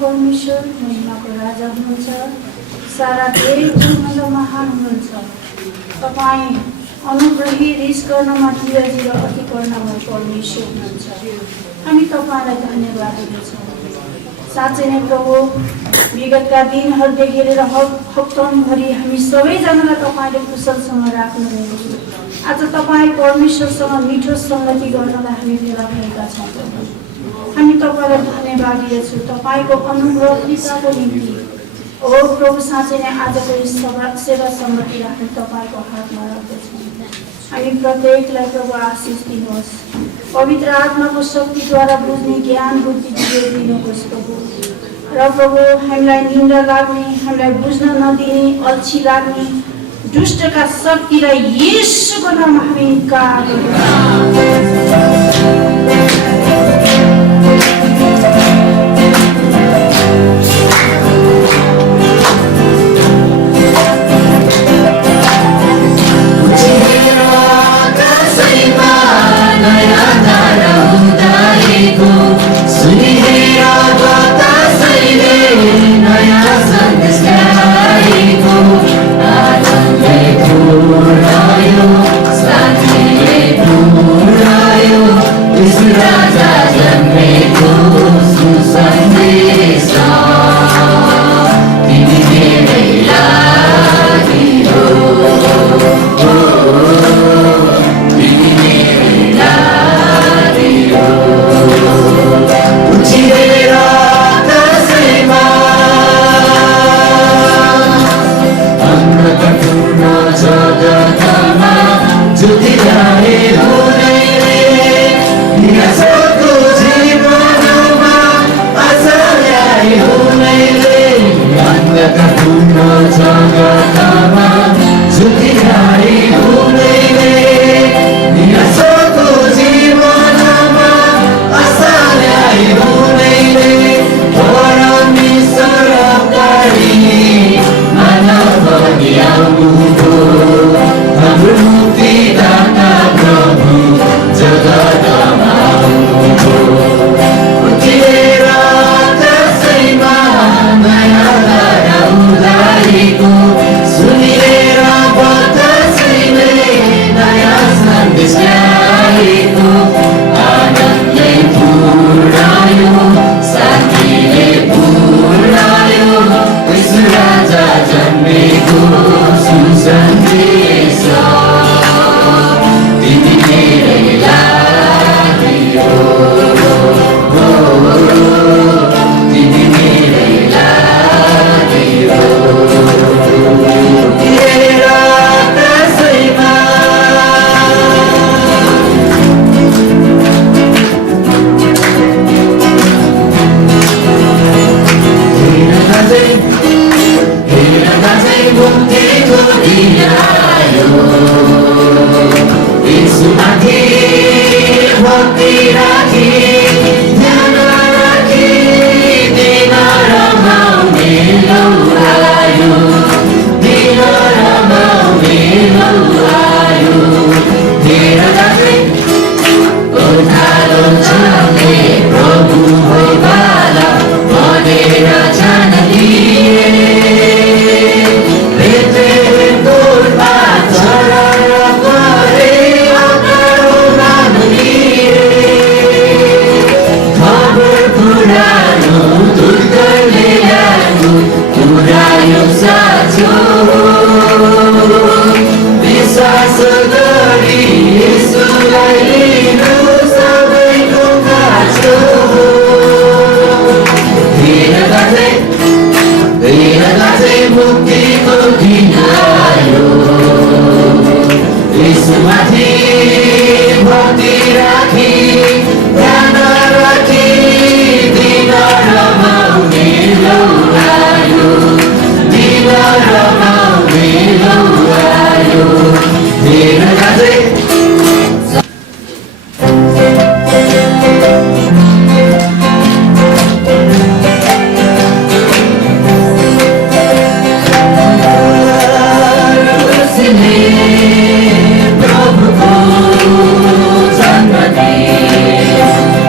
परमेश्वर महिमाको राजा हुनुहुन्छ, सारा धेरै गुणभन्दा महान हुनुहुन्छ। तपाईँ अनुग्रही, रिस गर्नमा धीरजी र अति करुणामय परमेश्वर हुनुहुन्छ। हामी तपाईँलाई धन्यवाद दिन्छौँ। साँच्चै नै प्रभु, विगतका दिनहरूदेखि लिएर हप्ताभरि हामी सबैजनालाई तपाईँले कुशलसँग राख्नुभएको छ। आज तपाईँ परमेश्वरसँग मिठो सङ्गति गर्नलाई हामी भेला भएका छौँ। हामी तपाईँलाई धन्यवाद दिन्छौँ तपाईँको अनुग्रह कृपाको निम्ति। ओ प्रभु, साँच्चै नै आजको यस सेवा सङ्गति राख्ने तपाईँको हातमा राख्दछौँ। हामी प्रत्येकलाई प्रभु आशिष दिनुहोस्। पवित्र आत्माको शक्तिद्वारा बुझ्ने ज्ञान बुद्धि दिनुहोस् प्रभु। र प्रभु, हामीलाई निन्द्रा लाग्ने, हामीलाई बुझ्न नदिने, अल्छी लाग्ने दुष्टका शक्तिलाई येशूको नाममा हामी इन्कार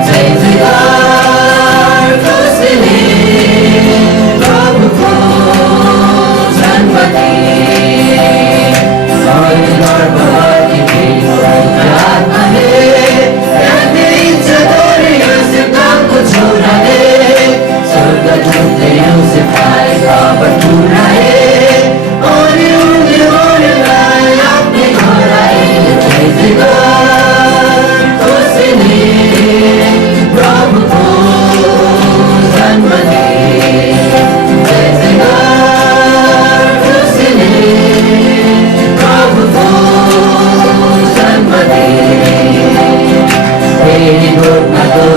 जय जयकार खुशी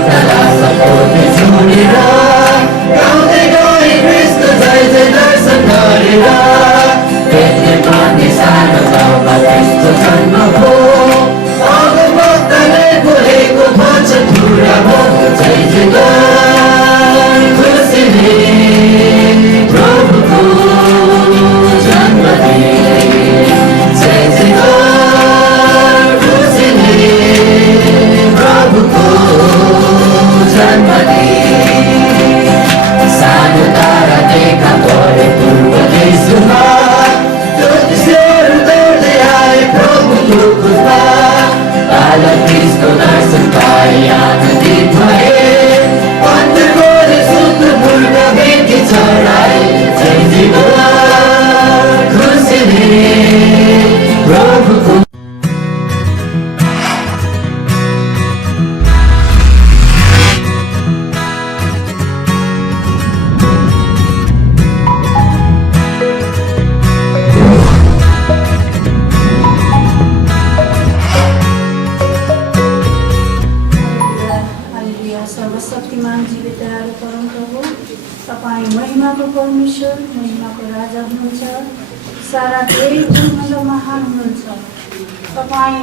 तला सपोर्ट छोडेर गाउँदै गए ख्रिस्टको जय जय दर्शन गरेर बेथलेम भन्ने सानो गाउँमा ख्रिस्टको जन्म हो अगमवक्ताले बोलेको वचन पुरा हो जय जय खुसीले प्रभुको जन्मदिन जय जय खुसीले प्रभुको जन्मदिन सानो तारा देखा परे पूर्व देशमा ज्योतिषहरू दौड्दै आए प्रभुको खोजमा बालक ख्रिस्टको दर्शन पाए आनन्दित भए अन्तरकोले सुत्नु मूर्ख भेटी चढाए जय जय खुसीले प्रभुको सर्वशक्तिमान जीवित दयालु परम प्रभु तपाईँ महिमाको परमेश्वर महिमाको राजा हुनुहुन्छ सारा धेरै गुणभन्दा महान हुनुहुन्छ तपाईँ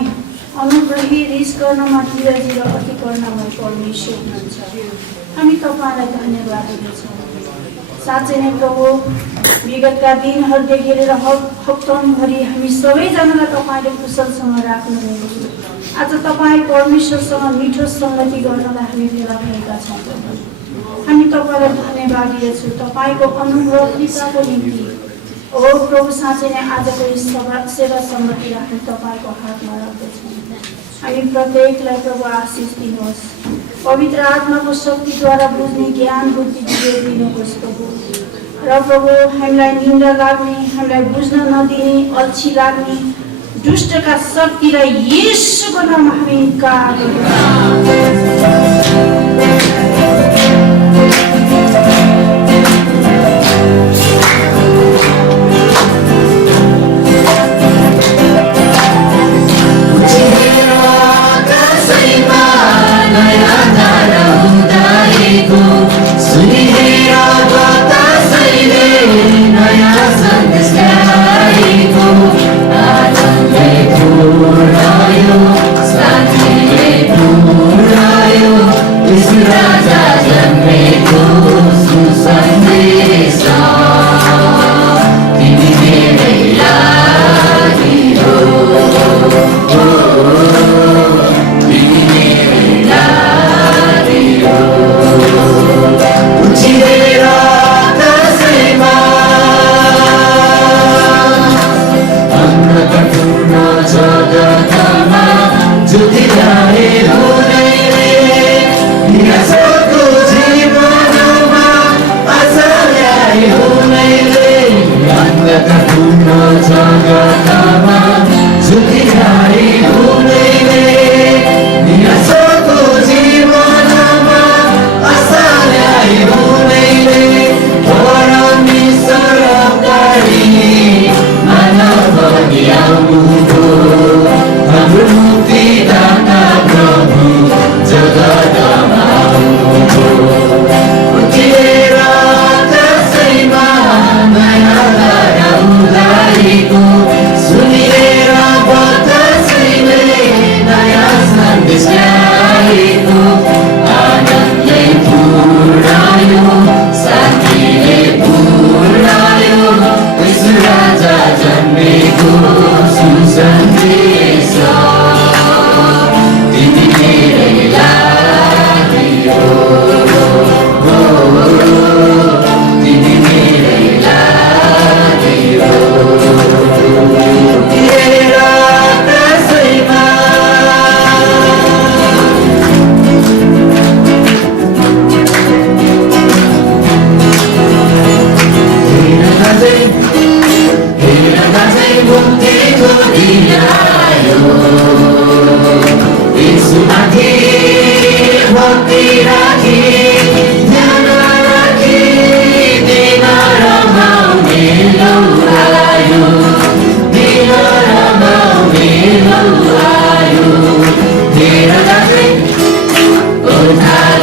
अनुग्रही रिस गर्नमा धीरजी र अति करुणामय परमेश्वर हुनुहुन्छ हामी तपाईँलाई धन्यवाद दिन्छौँ साँच्चै नै प्रभु विगतका दिनहरूदेखि लिएर हप्ताभरि हामी सबैजनालाई तपाईँले कुशलसँग राख्नुभएको आज तपाईँ परमेश्वरसँग मिठो सङ्गति गर्नलाई हामी भेला भएका छौँ हामी तपाईँलाई धन्यवाद दिएछौँ तपाईँको अनुभव कृपाको निम्ति ओ प्रभु साँच्चै नै आजको यस सेवा सङ्गति राख्ने तपाईँको हातमा राख्दछौँ हामी प्रत्येकलाई प्रभु आशिष दिनुहोस् पवित्र आत्माको शक्तिद्वारा बुझ्ने ज्ञान बुद्धि दिनुहोस् प्रभु र प्रभु हामीलाई निन्द्रा लाग्ने हामीलाई बुझ्न नदिने अल्छी लाग्ने दुष्टका शक्तिलाई येशूको नाममा हामी इन्कार Oh,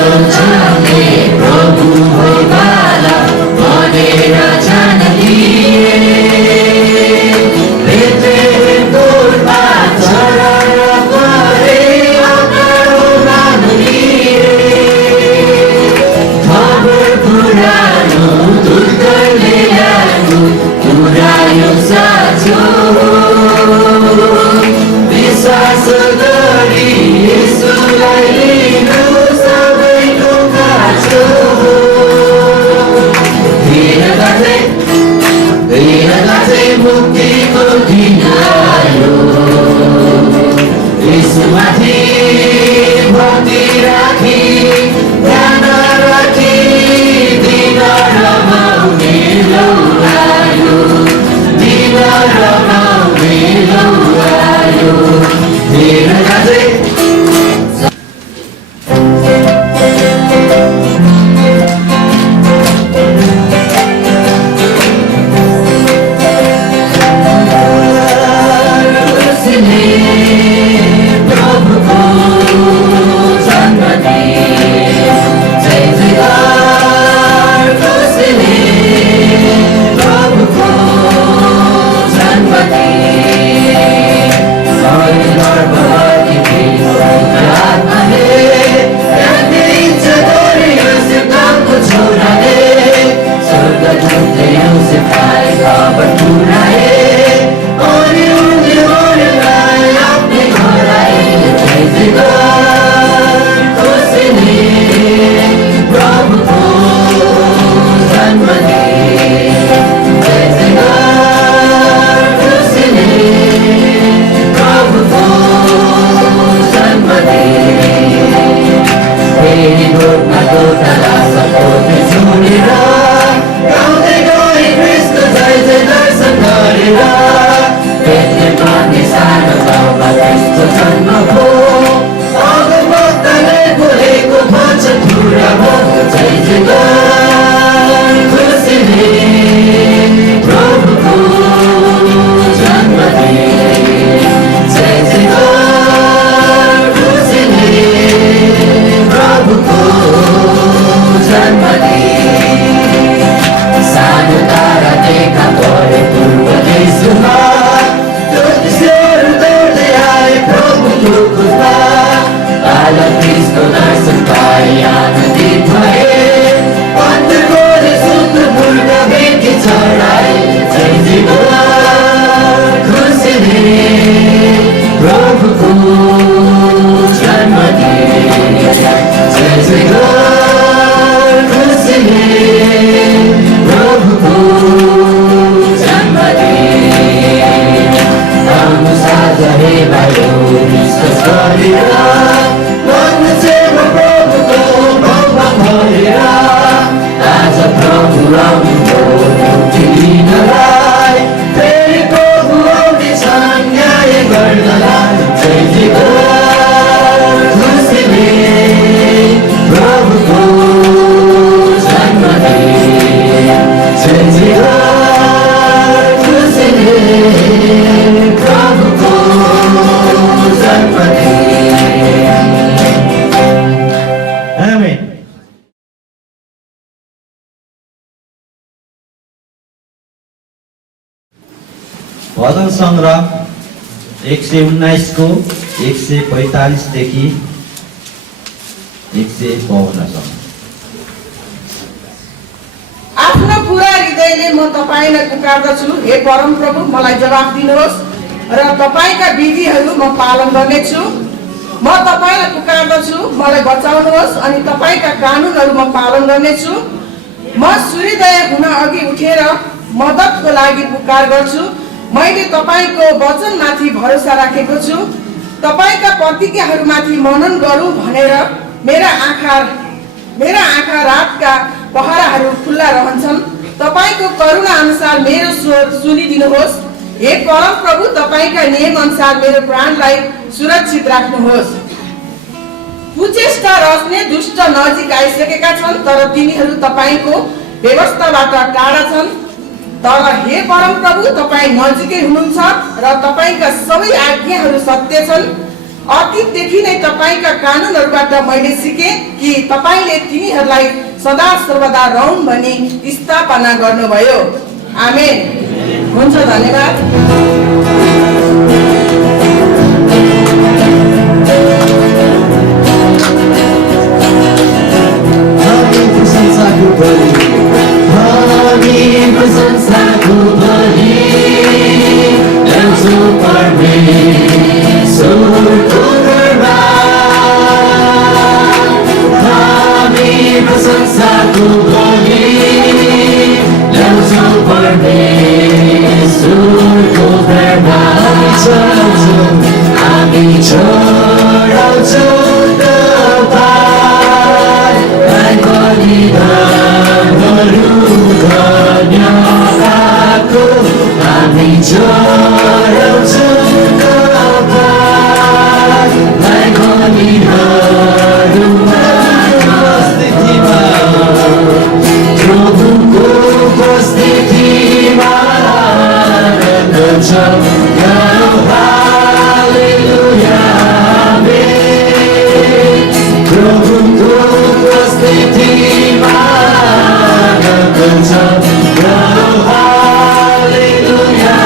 उठ्दै आउँछ पाए खबर पुऱ्याए अनि उनले मरेलाई आफ्नै घर आए जय जय गर खुसीले प्रभुको जन्मदिन जय जय गर खुसीले प्रभुको जन्मदिन फेरि गोठमा गोठाला सपोर्ट जोडेर गाउँदै गए ख्रिस्टको जय जय दर्शन गरेर बेथलेहेम भन्ने सानो गाउँमा ख्रिस्टको जन्म हो अगमवक्ताले बोलेको वचन पुरा भयो जय जय गर खुसीले प्रभुको जन्मदिन जय जय गर खुसीले प्रभुको जन्मदिन सानो तारा देखा परे पूर्व देशमा ज्योतिषहरू दौड्दै आए प्रभुको खोजमा बालक ख्रिस्टको दर्शन पाए आनन्दित भए पन्तकोले सुत्नु मुर्गा बेटी चढाए जय जय गर खुसीले प्रभुको जन्मदिन जय जय गर खुसीले प्रभुको जन्मदिन आउनु साझा हे भाइयो विश्वास गरेर मन छेउमा प्रभुको भावमा भरेर आज प्रभु आउनुभयो मुक्ति लिनलाई फेरि प्रभु आउनेछन् न्याय गर्नलाई जय जय गर खुसीले प्रभुको जन्मदिन जय जय गर खुसीले प्रभुको जन्मदिन आमेन। भजन सङ्ग्रह 119 को 145 देखि 152 सम्म। आफ्नो पुरा हृदयले म तपाईलाई पुकार्दछु हे परम प्रभु मलाई जवाफ दिनुहोस् र तपाईका विधिहरू म पालन गर्नेछु म तपाईलाई पुकार्दछु मलाई बचाउनुहोस् अनि तपाईका कानुनहरू म पालन गर्नेछु म सूर्योदय हुन अघि उठेर मद्दतको लागि पुकार गर्छु मैले तपाईको वचनमाथि भरोसा राखेको छु तपाईका प्रतिज्ञाहरूमाथि मनन गरौँ भनेर मेरा आँखा रातका पहराहरू खुल्ला रहन्छन् तपाईको करुणा अनुसार मेरो स्वर सुनिदिनुहोस् हे परम प्रभु तपाईका नियम अनुसार मेरो प्राणलाई सुरक्षित राख्नुहोस् कुचेष्टा रच्ने दुष्ट नजिक आइसकेका छन् तर तिनीहरू तपाईको व्यवस्थाबाट टाढा छन् तर हे परम प्रभु तपाईँ नजिकै हुनुहुन्छ र तपाईका सबै आज्ञाहरू सत्य छन् अतीतदेखि नै तपाईका कानुनहरूबाट मैले सिकेँ कि तपाईले तिनीहरूलाई सदा सर्वदा रहन् भनी स्थापना गर्नुभयो आमेन हुन्छ धन्यवाद। प्रशंसाको बलि ल्याउँछु परमेश्वरको दरबार हामी प्रशंसाको बलि ल्याउँछु परमेश्वरको दरबार हामी चढाउँछौ तपाईलाई बलिदान गरौँ धन्यवादको हामी चढाउँछौ तपाईलाई बलिदान उपस्थितिमा प्रभुको उपस्थितिमा आनन्द छ हालेलुया आमेन प्रभुको उपस्थितिमा आनन्द छ हालेलुया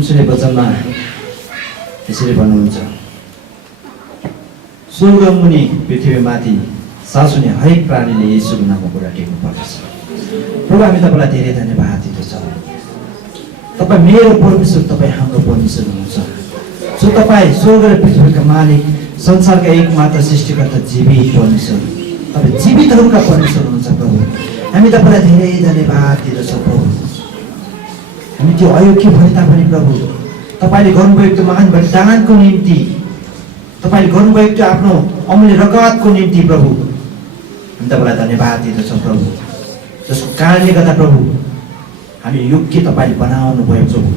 परमेश्वरले वचनमा यसरी भन्नुहुन्छ, स्वर्ग मुनि पृथ्वीमाथि सास हुने हरेक प्राणीले येशूको नाममा कुरा टेक्नु पर्दछ। प्रभु, हामी तपाईँलाई धेरै धन्यवाद दिँदछौँ। तपाईँ मेरो परमेश्वर, तपाईँ हाम्रो परमेश्वर हुनुहुन्छ। सो तपाईँ स्वर्ग र पृथ्वीका मालिक, संसारका एकमात्र सृष्टिकर्ता, जीवित परमेश्वर, तपाईँ जीवितहरूका परमेश्वर हुनुहुन्छ। प्रभु, हामी तपाईँलाई धेरै धन्यवाद दिँदछौँ। प्रभु, हामी त्यो अयोग्य भए तापनि प्रभु, तपाईँले गर्नुभएको त्यो महान बलिदानको निम्ति, तपाईँले गर्नुभएको त्यो आफ्नो अमूल्य रगतको निम्ति प्रभु, हामी तपाईँलाई धन्यवाद दिँदछौँ। प्रभु, जसको कारणले गर्दा प्रभु हामी योग्य तपाईँले बनाउनु भयो। प्रभु,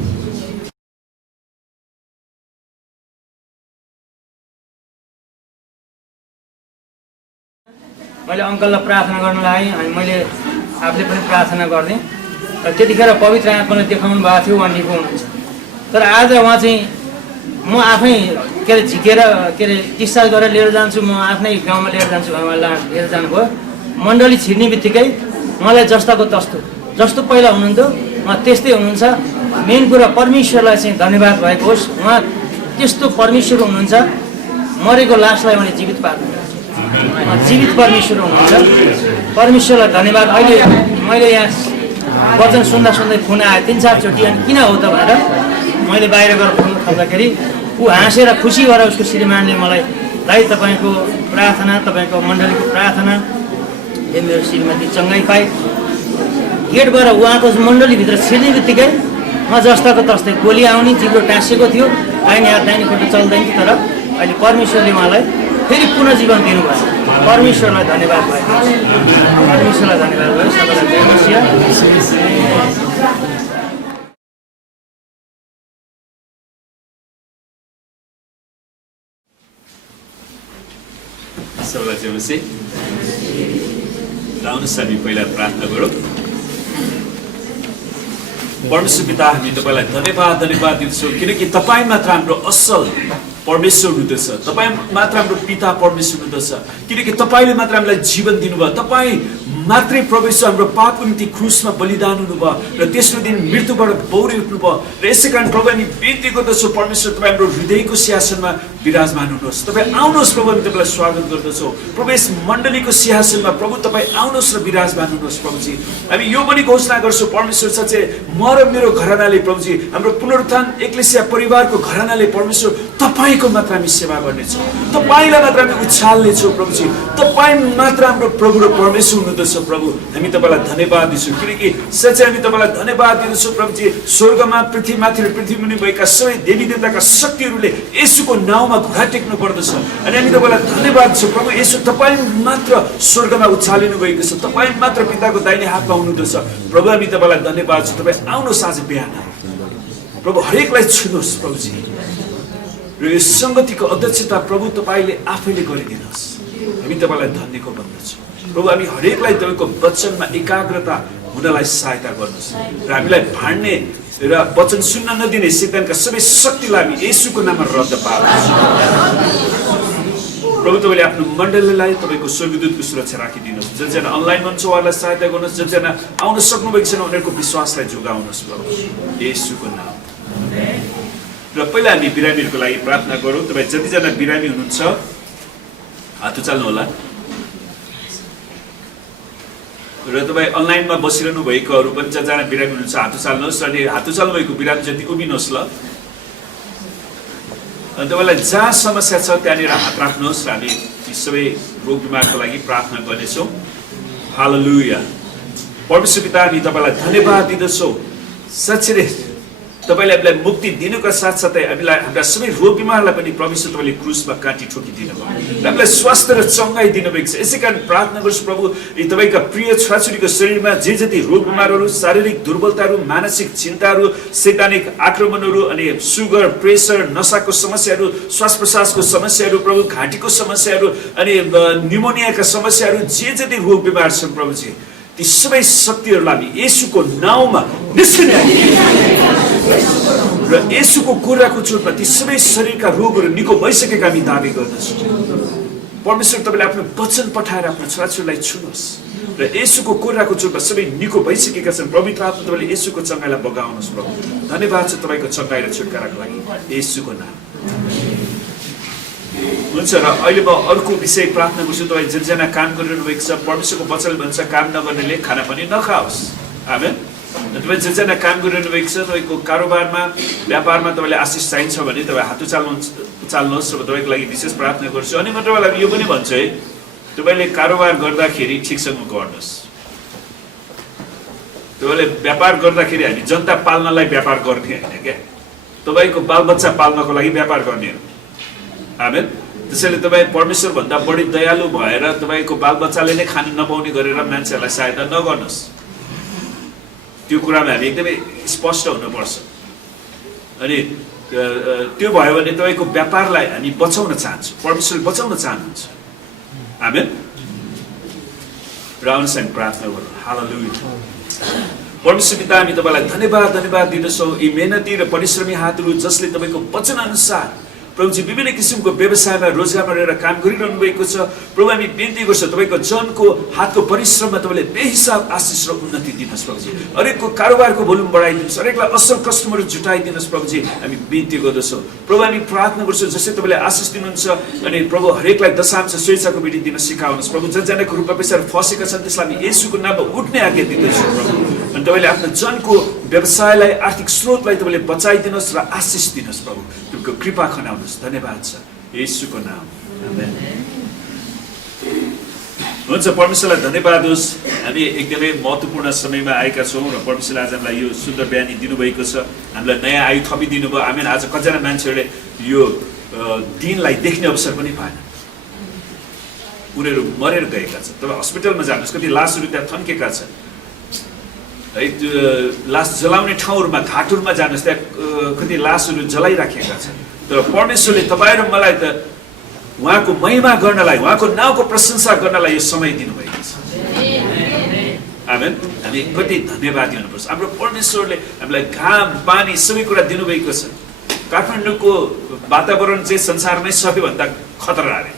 मैले अङ्कललाई प्रार्थना गर्न लागेँ अनि मैले आफूले पनि प्रार्थना गरेँ र त्यतिखेर पवित्र आत्माले देखाउनु भएको थियो उहाँ निको हुनुहुन्छ। तर आज उहाँ चाहिँ म आफै झिकेर डिस्चार्ज गरेर लिएर जान्छु, म आफ्नै गाउँमा लिएर जान्छु, उहाँलाई लिएर जानुभयो। मण्डली छिर्ने बित्तिकै मलाई जस्ताको तस्तो, जस्तो पहिला हुनुहुन्थ्यो उहाँ त्यस्तै हुनुहुन्छ। मेन कुरा परमेश्वरलाई चाहिँ धन्यवाद भएको होस्, उहाँ त्यस्तो परमेश्वर हुनुहुन्छ, मरेको लासलाई उहाँले जीवित पार्नु, जीवित परमेश्वर हुनुहुन्छ। परमेश्वरलाई धन्यवाद। अहिले मैले यहाँ वचन सुन्दा सुन्दै फोन आयो 3-4 चोटि, अनि किन हो त भनेर मैले बाहिर गएर फोन थाल्दाखेरि ऊ हाँसेर खुसी भएर उसको श्रीमानले मलाई लाई तपाईँको प्रार्थना, तपाईँको मण्डलीको प्रार्थनाले मेरो श्रीमती चङ्गाई पाए। गेटबाट उहाँको मण्डलीभित्र छिर्ने बित्तिकै म जस्ताको तस्तै गोली आउने, जिब्रो टाँसिएको थियो, दाहिने हात दाहिने खुट्टा चल्दैन थियो, तर अहिले परमेश्वरले उहाँलाई फेरि पुनर्जीवन दिनुभयो। परमेश्वरलाई धन्यवाद भयो, परमेश्वरलाई धन्यवाद भयो। सबैलाई जय मसिह। सबैलाई जय मसिह। आउनुहोस् हामी पहिला प्रार्थना गरौँ। परमेश्वर पिता, हामी तपाईँलाई धन्यवाद दिन्छौँ, किनकि तपाईँ मात्र हाम्रो असल परमेश्वर हुँदछ, तपाईँ मात्र हाम्रो पिता परमेश्वर हुँदछ, किनकि तपाईँले मात्र हामीलाई जीवन दिनुभयो। तपाईँ मात्रै परमेश्वर हाम्रो पापको निम्ति क्रुसमा बलिदान हुनुभयो र तेस्रो दिन मृत्युबाट बौरी उठ्नुभयो। र यसै कारण प्रभु हामी बिन्ती गर्दछौँ, परमेश्वर तपाईँ हाम्रो हृदयको सिंहासनमा विराजमान हुनुहोस्। तपाईँ आउनुहोस् प्रभु, हामी तपाईँलाई स्वागत गर्दछौँ। प्रभु यस मण्डलीको सिंहासनमा प्रभु तपाईँ आउनुहोस् र विराजमान हुनुहोस्। प्रभुजी हामी यो पनि घोषणा गर्छौँ परमेश्वर साँच्चै म र मेरो घरानाले प्रभुजी, हाम्रो पुनरुत्थान एक्लेसिया परिवारको घरानाले परमेश्वर तपाईँको मात्र हामी सेवा गर्नेछौँ, तपाईँलाई मात्र हामी उछाल्नेछौँ। प्रभुजी तपाईँ मात्र हाम्रो प्रभु र परमेश्वर हुनुहुँदछ। प्रभु हामी तपाईँलाई धन्यवाद दिन्छौँ, किनकि साँच्चै हामी तपाईँलाई धन्यवाद दिन्छौँ। प्रभुजी स्वर्गमा पृथ्वीमाथि र पृथ्वीमुनि भएका सबै देवी देवताका शक्तिहरूले यसुको नाउँमा घुँडा टेक्नु पर्दछ। अनि हामी तपाईँलाई धन्यवाद दिन्छौँ प्रभु, यसो तपाईँ मात्र स्वर्गमा उछालिनु भएको छ, तपाईँ मात्र पिताको दाहिने हातमा हुनुहुँदछ। प्रभु हामी तपाईँलाई धन्यवाद छ। तपाईँ आउनुहोस् आज बिहान प्रभु, हरेकलाई छुनुहोस् प्रभुजी, र यो सङ्गतिको अध्यक्षता प्रभु तपाईँले आफैले गरिदिनुहोस्। हामी तपाईँलाई धन्यको भन्दछौँ प्रभु। हामी हरेकलाई तपाईँको वचनमा एकाग्रता हुनलाई सहायता गर्नुहोस् र हामीलाई भाड्ने र वचन सुन्न नदिने शैतानका सबै शक्तिलाई हामी येशूको नाममा रद्द पार्छौँ। प्रभु तपाईँले आफ्नो मण्डलीलाई तपाईँको स्वर्गदूतको सुरक्षा राखिदिनुहोस्। जतिजना अनलाइनमा हुन्छ उहाँलाई सहायता गर्नुहोस्, जतिजना आउन सक्नुभएको छैन उनीहरूको विश्वासलाई जोगाउनुहोस् प्रभु, येशूको नाम। र पहिला हामी बिरामीहरूको लागि प्रार्थना गरौँ। तपाईँ जतिजना बिरामी हुनुहुन्छ हात उचाल्नु होला, र तपाईँ अनलाइनमा बसिरहनु भएकोहरू पनि जतिजना बिरामी हुनुहुन्छ हात उचाल्नुहोस्। अनि हात उचाल्नु भएको बिरामी जति उभिनुहोस् ल। अनि तपाईँलाई जहाँ समस्या छ त्यहाँनिर हात राख्नुहोस् र हामी यी सबै रोग बिमारको लागि प्रार्थना गर्नेछौँ। हालेलुया। परमेश्वर पिता, हामी तपाईँलाई धन्यवाद दिँदछौँ। साँच्चै तपाईँले हामीलाई मुक्ति दिनुका साथसाथै हामीलाई हाम्रा सबै रोग बिमारलाई पनि परमेश्वर तपाईँले क्रुसमा काटी ठोकिदिनु भयो र हामीलाई स्वास्थ्य र चङ्गाई दिनुभएको छ। यसै कारण प्रार्थना गर्छु प्रभु, यी तपाईँका प्रिय छोराछोरीको शरीरमा जे जति रोग बिमारहरू, शारीरिक दुर्बलताहरू, मानसिक चिन्ताहरू, शैतानिक आक्रमणहरू, अनि सुगर, प्रेसर, नसाको समस्याहरू, श्वास प्रश्वासको समस्याहरू प्रभु, घाँटीको समस्याहरू, अनि न्युमोनियाका समस्याहरू, जे जति रोग बिमार छन् प्रभुजी, ती सबै शक्तिहरूलाई हामी येशूको नाउँमा निस्किने र येशूको कुराको चोटमा ती सबै शरीरका रोगहरू निको भइसकेका हामी दाबी गर्दछौँ। परमेश्वर तपाईँले आफ्नो वचन पठाएर आफ्नो छोराछोरीलाई छुनुहोस् र येशूको कुराको चोटमा सबै निको भइसकेका छन्। पवित्र आत्मा तपाईँले येशूको चङ्गाइलाई बगाउनुहोस् प्रभु। धन्यवाद छ तपाईँको चङ्गाइ र छुटकाराको लागि, येशूको नाम। हुन्छ। र अहिले म अर्को विषय प्रार्थना गर्छु। तपाईँ जतिजना काम गरिरहनु भएको छ, परमेश्वरको वचन भन्छ काम नगर्नेले खाना पनि नखाओस्। आमेन। तपाईँ जतिजना काम गरिरहनु भएको छ, तपाईँको कारोबारमा, व्यापारमा तपाईँले आशिष चाहिन्छ भने तपाईँ हात उचाल्नुहोस् र तपाईँको लागि विशेष प्रार्थना गर्छु। अनि म तपाईँलाई यो पनि भन्छु है, तपाईँले कारोबार गर्दाखेरि ठिकसँग गर्नुहोस्। तपाईँले व्यापार गर्दाखेरि हामी जनता पाल्नलाई व्यापार गर्ने होइन क्या, तपाईँको बालबच्चा पाल्नको लागि व्यापार गर्ने हो। आमेन। त्यसैले तपाईँ परमेश्वरभन्दा बढी दयालु भएर तपाईँको बालबच्चाले नै खान नपाउने गरेर मान्छेहरूलाई सहायता नगर्नुहोस्। त्यो कुरामा हामी एकदमै स्पष्ट हुनुपर्छ। अनि त्यो भयो भने तपाईँको व्यापारलाई हामी बचाउन चाहन्छौँ, परमेश्वरले बचाउन चाहनुहुन्छ। आमेन। र आउनुहोस् हामी प्रार्थना गरौँ। हालेलुया। परमेश्वर पिता, हामी तपाईँलाई धन्यवाद दिँदछौँ यी मेहनती र परिश्रमी हातहरू जसले तपाईँको वचन अनुसार प्रभुजी विभिन्न किसिमको व्यवसायमा, रोजगारमा रहेर काम गरिरहनु भएको छ। प्रभु हामी बिन्ती गर्छौँ तपाईँको जनको हातको परिश्रममा तपाईँले बेहिसाब आशिष र उन्नति दिनुहोस् प्रभुजी। हरेकको कारोबारको भोल्युम बढाइदिनुहोस्, हरेकलाई असल कस्टमरहरू जुटाइदिनुहोस् प्रभुजी। हामी बिन्ती गर्दछौँ प्रभु, हामी प्रार्थना गर्छौँ जसै तपाईँले आशिष दिनुहुन्छ। अनि प्रभु हरेकलाई दशांश स्वेच्छाको विधि दिन सिकाउनुहोस् प्रभु। जतिजनाको रुपियाँ पैसाहरू फसेका छन् त्यसलाई हामी येशूको नाममा उठ्ने आज्ञा दिँदैछौँ प्रभु। अनि तपाईँले आफ्नो जनको व्यवसायलाई, आर्थिक स्रोतलाई तपाईँले बचाइदिनुहोस् र आशिष दिनुहोस् प्रभु। तपाईँको कृपा खनाउनुहोस्। धन्यवाद छ येशूको नाम। हुन्छ, परमेश्वरलाई धन्यवाद होस्। हामी एकदमै महत्त्वपूर्ण समयमा आएका छौँ र परमेश्वरले आज हामीलाई यो सुन्दर बयानी दिनुभएको छ, हामीलाई नयाँ आयु थपिदिनु भयो। हामी आज कतिजना मान्छेहरूले यो दिनलाई देख्ने अवसर पनि पाएन, उनीहरू मरेर गएका छन्। तपाईँ हस्पिटलमा जानुहोस्, कति लासहरू त्यहाँ थन्केका छन् है। त्यो लास जलाउने ठाउँहरूमा, घाटहरूमा जानुहोस्, त्यहाँ कति लासहरू जलाइराखेका छन्। तर परमेश्वरले तपाईँ र मलाई त उहाँको महिमा गर्नलाई, उहाँको नाउँको प्रशंसा गर्नलाई यो समय दिनुभएको छ। आमेन। हामी कति धन्यवादी हुनुपर्छ। हाम्रो परमेश्वरले हामीलाई घाम, पानी सबै कुरा दिनुभएको छ। काठमाडौँको वातावरण चाहिँ संसारमै सबैभन्दा खतरा अरे,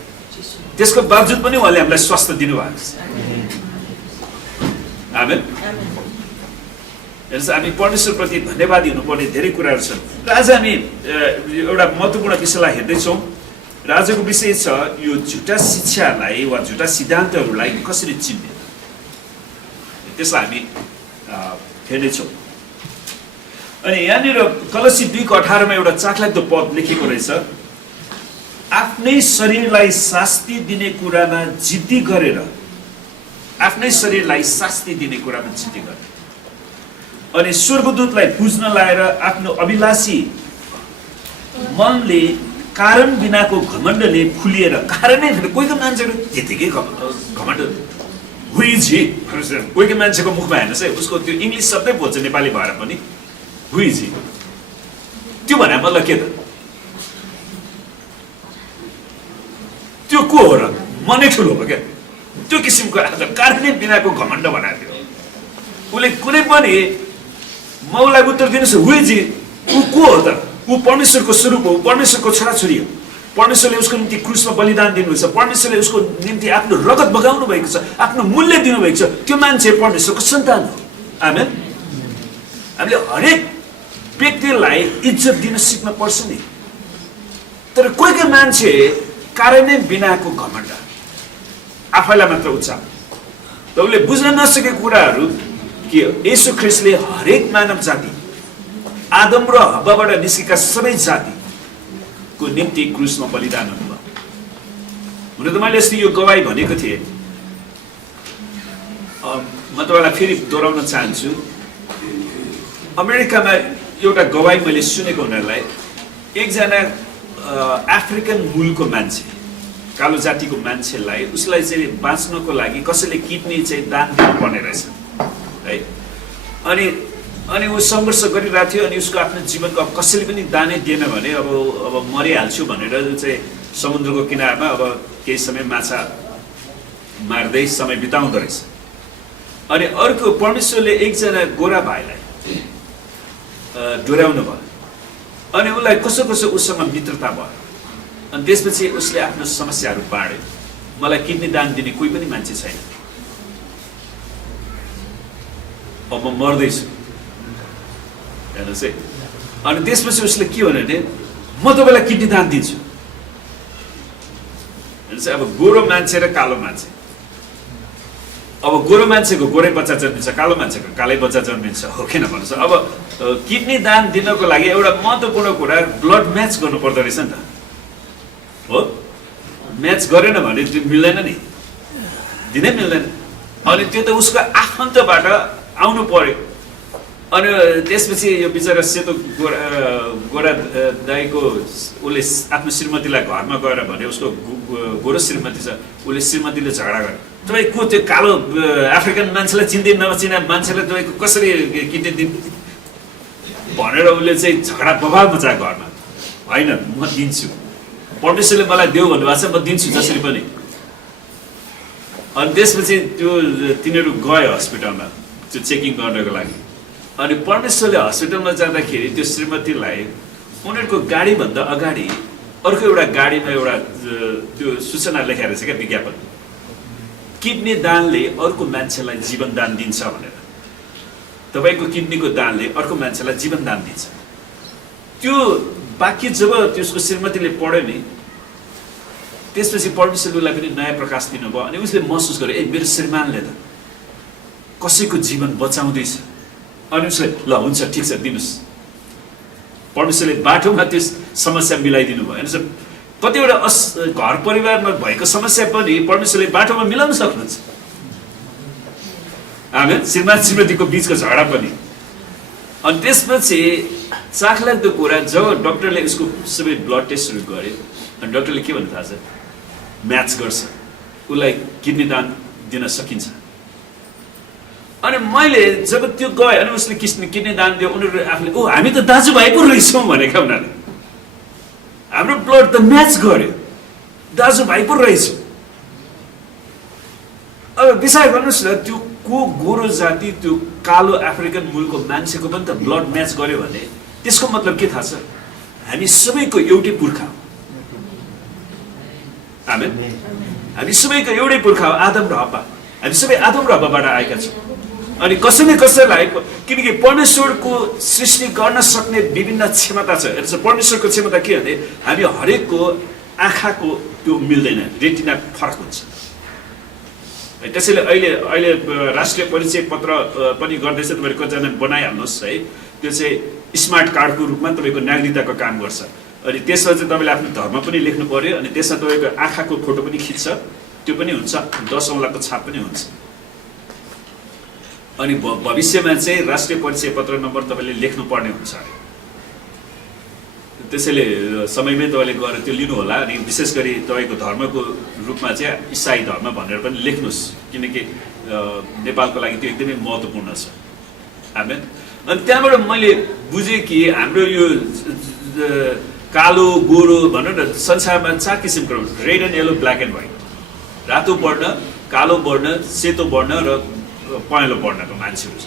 त्यसको बावजुद पनि उहाँले हामीलाई स्वास्थ्य दिनुभएको छ। आमेन। हेर्नुहोस्, हामी परमेश्वरप्रति धन्यवादी हुनुपर्ने धेरै कुराहरू छन्। र आज हामी एउटा महत्त्वपूर्ण विषयलाई हेर्दैछौँ। र आजको विषय छ यो झुटा शिक्षालाई वा झुटा सिद्धान्तहरूलाई कसरी चिन्ने, त्यसलाई हामी हेर्नेछौँ। अनि यहाँनिर कलसी 2:18 एउटा चाखलाग्दो पद लेखेको रहेछ, आफ्नै शरीरलाई शास्ति दिने कुरामा जिद्दी गरेर, आफ्नै शरीरलाई शास्ति दिने कुरामा जिद्दी गरेर, अनि स्वर्गदूतलाई पुज्न लाएर आफ्नो अभिलाषी मनले कारण बिनाको घमण्डले फुलिएर, कारणै छैन। कोहीको मान्छेहरू त्यतिकै घमण्ड हुइजी, कोहीको मान्छेको मुखमा हेर्नुहोस् है, उसको त्यो इङ्ग्लिस शब्दै बोल्छ नेपाली भएर पनि, हुइजी। त्यो भने मतलब के त? त्यो को हो र? मनै ठुलो हो क्या, त्यो किसिमको आज कारणै बिनाको घमण्ड बनाएको थियो। उसले कुनै पनि मौलाई उत्तर दिनुहोस्, हुइजी, ऊ को हो त? ऊ परमेश्वरको स्वरूप हो, परमेश्वरको छोराछोरी हो। परमेश्वरले उसको निम्ति क्रुसमा बलिदान दिनुभएको छ, परमेश्वरले उसको निम्ति आफ्नो रगत बगाउनु भएको छ, आफ्नो मूल्य दिनुभएको छ। त्यो मान्छे परमेश्वरको सन्तान हो। आमेन। हामीले हरेक व्यक्तिलाई इज्जत दिन सिक्न पर्छ नि। तर कोही मान्छे कारणै बिनाको घमण्ड, आफैलाई मात्र उच्च, त उसले बुझ्न नसकेको कुराहरू के येशू ख्रीष्टले हरेक मानव जाति, आदम र हव्वाबाट निस्केका सबै जातिको निम्ति क्रुसमा बलिदान हुनुभयो। हुन त मैले अस्ति यो गवाई भनेको थिएँ, म तपाईँलाई फेरि दोहोऱ्याउन चाहन्छु। अमेरिकामा एउटा गवाई मैले सुनेको हुनालाई, एकजना अफ्रिकन मूलको मान्छे, कालो जातिको मान्छेलाई, उसलाई चाहिँ बाँच्नको लागि कसैले किडनी चाहिँ दान दिनुपर्ने रहेछ है। अनि ऊ सङ्घर्ष गरिरहेको थियो। अनि उसको आफ्नो जीवनको अब कसैले पनि दानै दिएन भने अब मरिहाल्छु भनेर चाहिँ समुद्रको किनारमा अब केही समय माछा मार्दै समय बिताउँदो रहेछ। अनि अर्को परमेश्वरले एकजना गोरा भाइलाई डोर्याउनु भयो। अनि उसलाई कसो उसँग मित्रता भयो। अनि त्यसपछि उसले आफ्नो समस्याहरू बाँड्यो। मलाई किडनी दान दिने कोही पनि मान्छे छैन, अब म मर्दैछु, हेर्नुहोस् है। अनि त्यसपछि उसले के भन्यो भने, म तपाईँलाई किडनी दान दिन्छु। हेर्नुहोस्, अब गोरो मान्छे र कालो मान्छे, अब गोरो मान्छेको गोरै बच्चा जन्मिन्छ, कालो मान्छेको कालै बच्चा जन्मिन्छ, हो किन भन्नुहोस्। अब किडनी दान दिनको लागि एउटा महत्त्वपूर्ण कुरा ब्लड म्याच गर्नु पर्दो रहेछ नि त, हो। म्याच गरेन भने त्यो मिल्दैन नि, दिनै मिल्दैन। अनि त्यो त उसको आफन्तबाट आउनु पर्यो। अनि त्यसपछि यो बिचरा सेतो गोरा दाईको उसले आफ्नो श्रीमतीलाई घरमा गएर भने, उसको गोरो श्रीमती छ, उसले श्रीमतीले झगडा गर्यो, तपाईँको त्यो कालो अफ्रिकन मान्छेलाई चिन्दै नचिना मान्छेलाई तपाईँको कसरी किडनी दिनु भनेर उसले चाहिँ झगडा बवाल मचायो घरमा। होइन, म दिन्छु, परमेश्वरले मलाई देऊ भन्नुभएको छ, म दिन्छु जसरी पनि। अनि त्यसपछि त्यो तिनीहरू गयो हस्पिटलमा त्यो चेकिङ गर्नको लागि। अनि परमेश्वरले हस्पिटलमा जाँदाखेरि त्यो श्रीमतीलाई उनीहरूको गाडीभन्दा अगाडि अर्को एउटा गाडीमा एउटा त्यो सूचना लेखाएर रहेछ क्या, विज्ञापन, किडनी दानले अर्को मान्छेलाई जीवन दान दिन्छ भनेर। तपाईँको किडनीको दानले अर्को मान्छेलाई जीवन दान दिन्छ। त्यो वाक्य जब त्यसको श्रीमतीले पढ्यो नि, त्यसपछि परमेश्वरले उसलाई पनि नयाँ प्रकाश दिनुभयो। अनि उसले महसुस गर्यो, ए मेरो श्रीमानले त कसैको जीवन बचाउँदैछ। अनि उसले ल हुन्छ, ठिक छ, दिनुहोस्। परमेश्वरले बाटोमा त्यो समस्या मिलाइदिनु भयो। हेर्नुहोस्, कतिवटा घर परिवारमा भएको समस्या पनि परमेश्वरले बाटोमा मिलाउन सक्नुहुन्छ। आमेन। श्रीमान श्रीमतीको बिचको झगडा पनि। अनि त्यसपछि चाखलाग्दो कुरा, जब डाक्टरले उसको सबै ब्लड टेस्टहरू गर्यो अनि डाक्टरले के भन्नु थाहा छ, म्याच गर्छ, उसलाई किडनी दान दिन सकिन्छ। अनि मैले जब त्यो गएँ अनि उसले किडनी दान दियो, उनीहरू आफूले ओ हामी त दाजुभाइ पो रहेछौँ भनेका उनीहरूले। हाम्रो ब्लड त म्याच गर्यो, दाजुभाइ पो रहेछौँ। अब विचार गर्नुहोस् न, त्यो को गोरो जाति, त्यो कालो अफ्रिकन मूलको मान्छेको पनि त ब्लड म्याच गर्यो भने त्यसको मतलब के थाहा छ, हामी सबैको एउटै पुर्खा हो। आमेन। हामी सबैको एउटै पुर्खा हो, आदम र हव्वा। हामी सबै आदम र हव्वाबाट आएका छौँ। अनि कसैले कसैलाई, किनकि परमेश्वरको सृष्टि गर्न सक्ने विभिन्न क्षमता छ। परमेश्वरको क्षमता के भने हामी हरेकको आँखाको त्यो मिल्दैन, रेटिना फरक हुन्छ। त्यसैले अहिले राष्ट्रिय परिचय पत्र पनि गर्दैछ, तपाईँले कतिजना बनाइहाल्नुहोस् है। त्यो चाहिँ स्मार्ट कार्डको रूपमा तपाईँको नागरिकताको काम गर्छ। अनि त्यसमा चाहिँ तपाईँले आफ्नो धर्म पनि लेख्नु पर्यो, अनि त्यसमा तपाईँको आँखाको फोटो पनि खिच्छ, त्यो पनि हुन्छ, 10 औँलाको छाप पनि हुन्छ। अनि भविष्यमा चाहिँ राष्ट्रिय परिचय पत्र नम्बर तपाईँले लेख्नु पर्ने हुन्छ अरे। त्यसैले समयमै तपाईँले गएर त्यो लिनु होला। अनि विशेष गरी तपाईँको धर्मको रूपमा चाहिँ इसाई धर्म भनेर पनि लेख्नुहोस्, किनकि नेपालको लागि त्यो एकदमै महत्त्वपूर्ण छ। आमेन। अनि त्यहाँबाट मैले बुझेँ कि हाम्रो यो कालो गोरो भनौँ न, संसारमा 4 किसिमको red and yellow, black and white, रातो वर्ण, कालो वर्ण, सेतो वर्ण र पहेँलो वर्णको मान्छेहरू छ।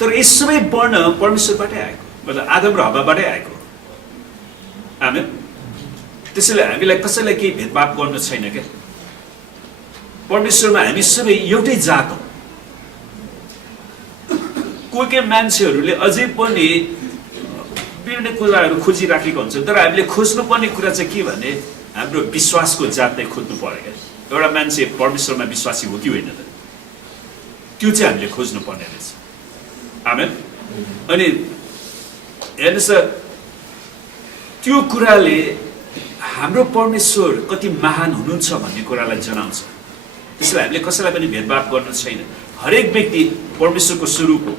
तर यी सबै वर्ण परमेश्वरबाटै आएको, मतलब आदम र हव्वाबाटै आएको। आमेन। त्यसैले हामीलाई कसैलाई केही भेदभाव गर्नु छैन क्या। परमेश्वरमा हामी सबै एउटै जात हो। कोही मान्छेहरूले अझै पनि विभिन्न कुराहरू खोजिराखेको हुन्छ, तर हामीले खोज्नुपर्ने कुरा चाहिँ के भने हाम्रो विश्वासको जात नै खोज्नु पर्यो क्या। एउटा मान्छे परमेश्वरमा विश्वासी हो कि होइन त, त्यो चाहिँ हामीले खोज्नु पर्ने रहेछ। आमेन। अनि हेर्नुहोस्, त्यो कुराले हाम्रो परमेश्वर कति महान हुनुहुन्छ भन्ने कुरालाई जनाउँछ। त्यसैले हामीले कसैलाई पनि भेदभाव गर्नु छैन। हरेक व्यक्ति परमेश्वरको स्वरूप हो।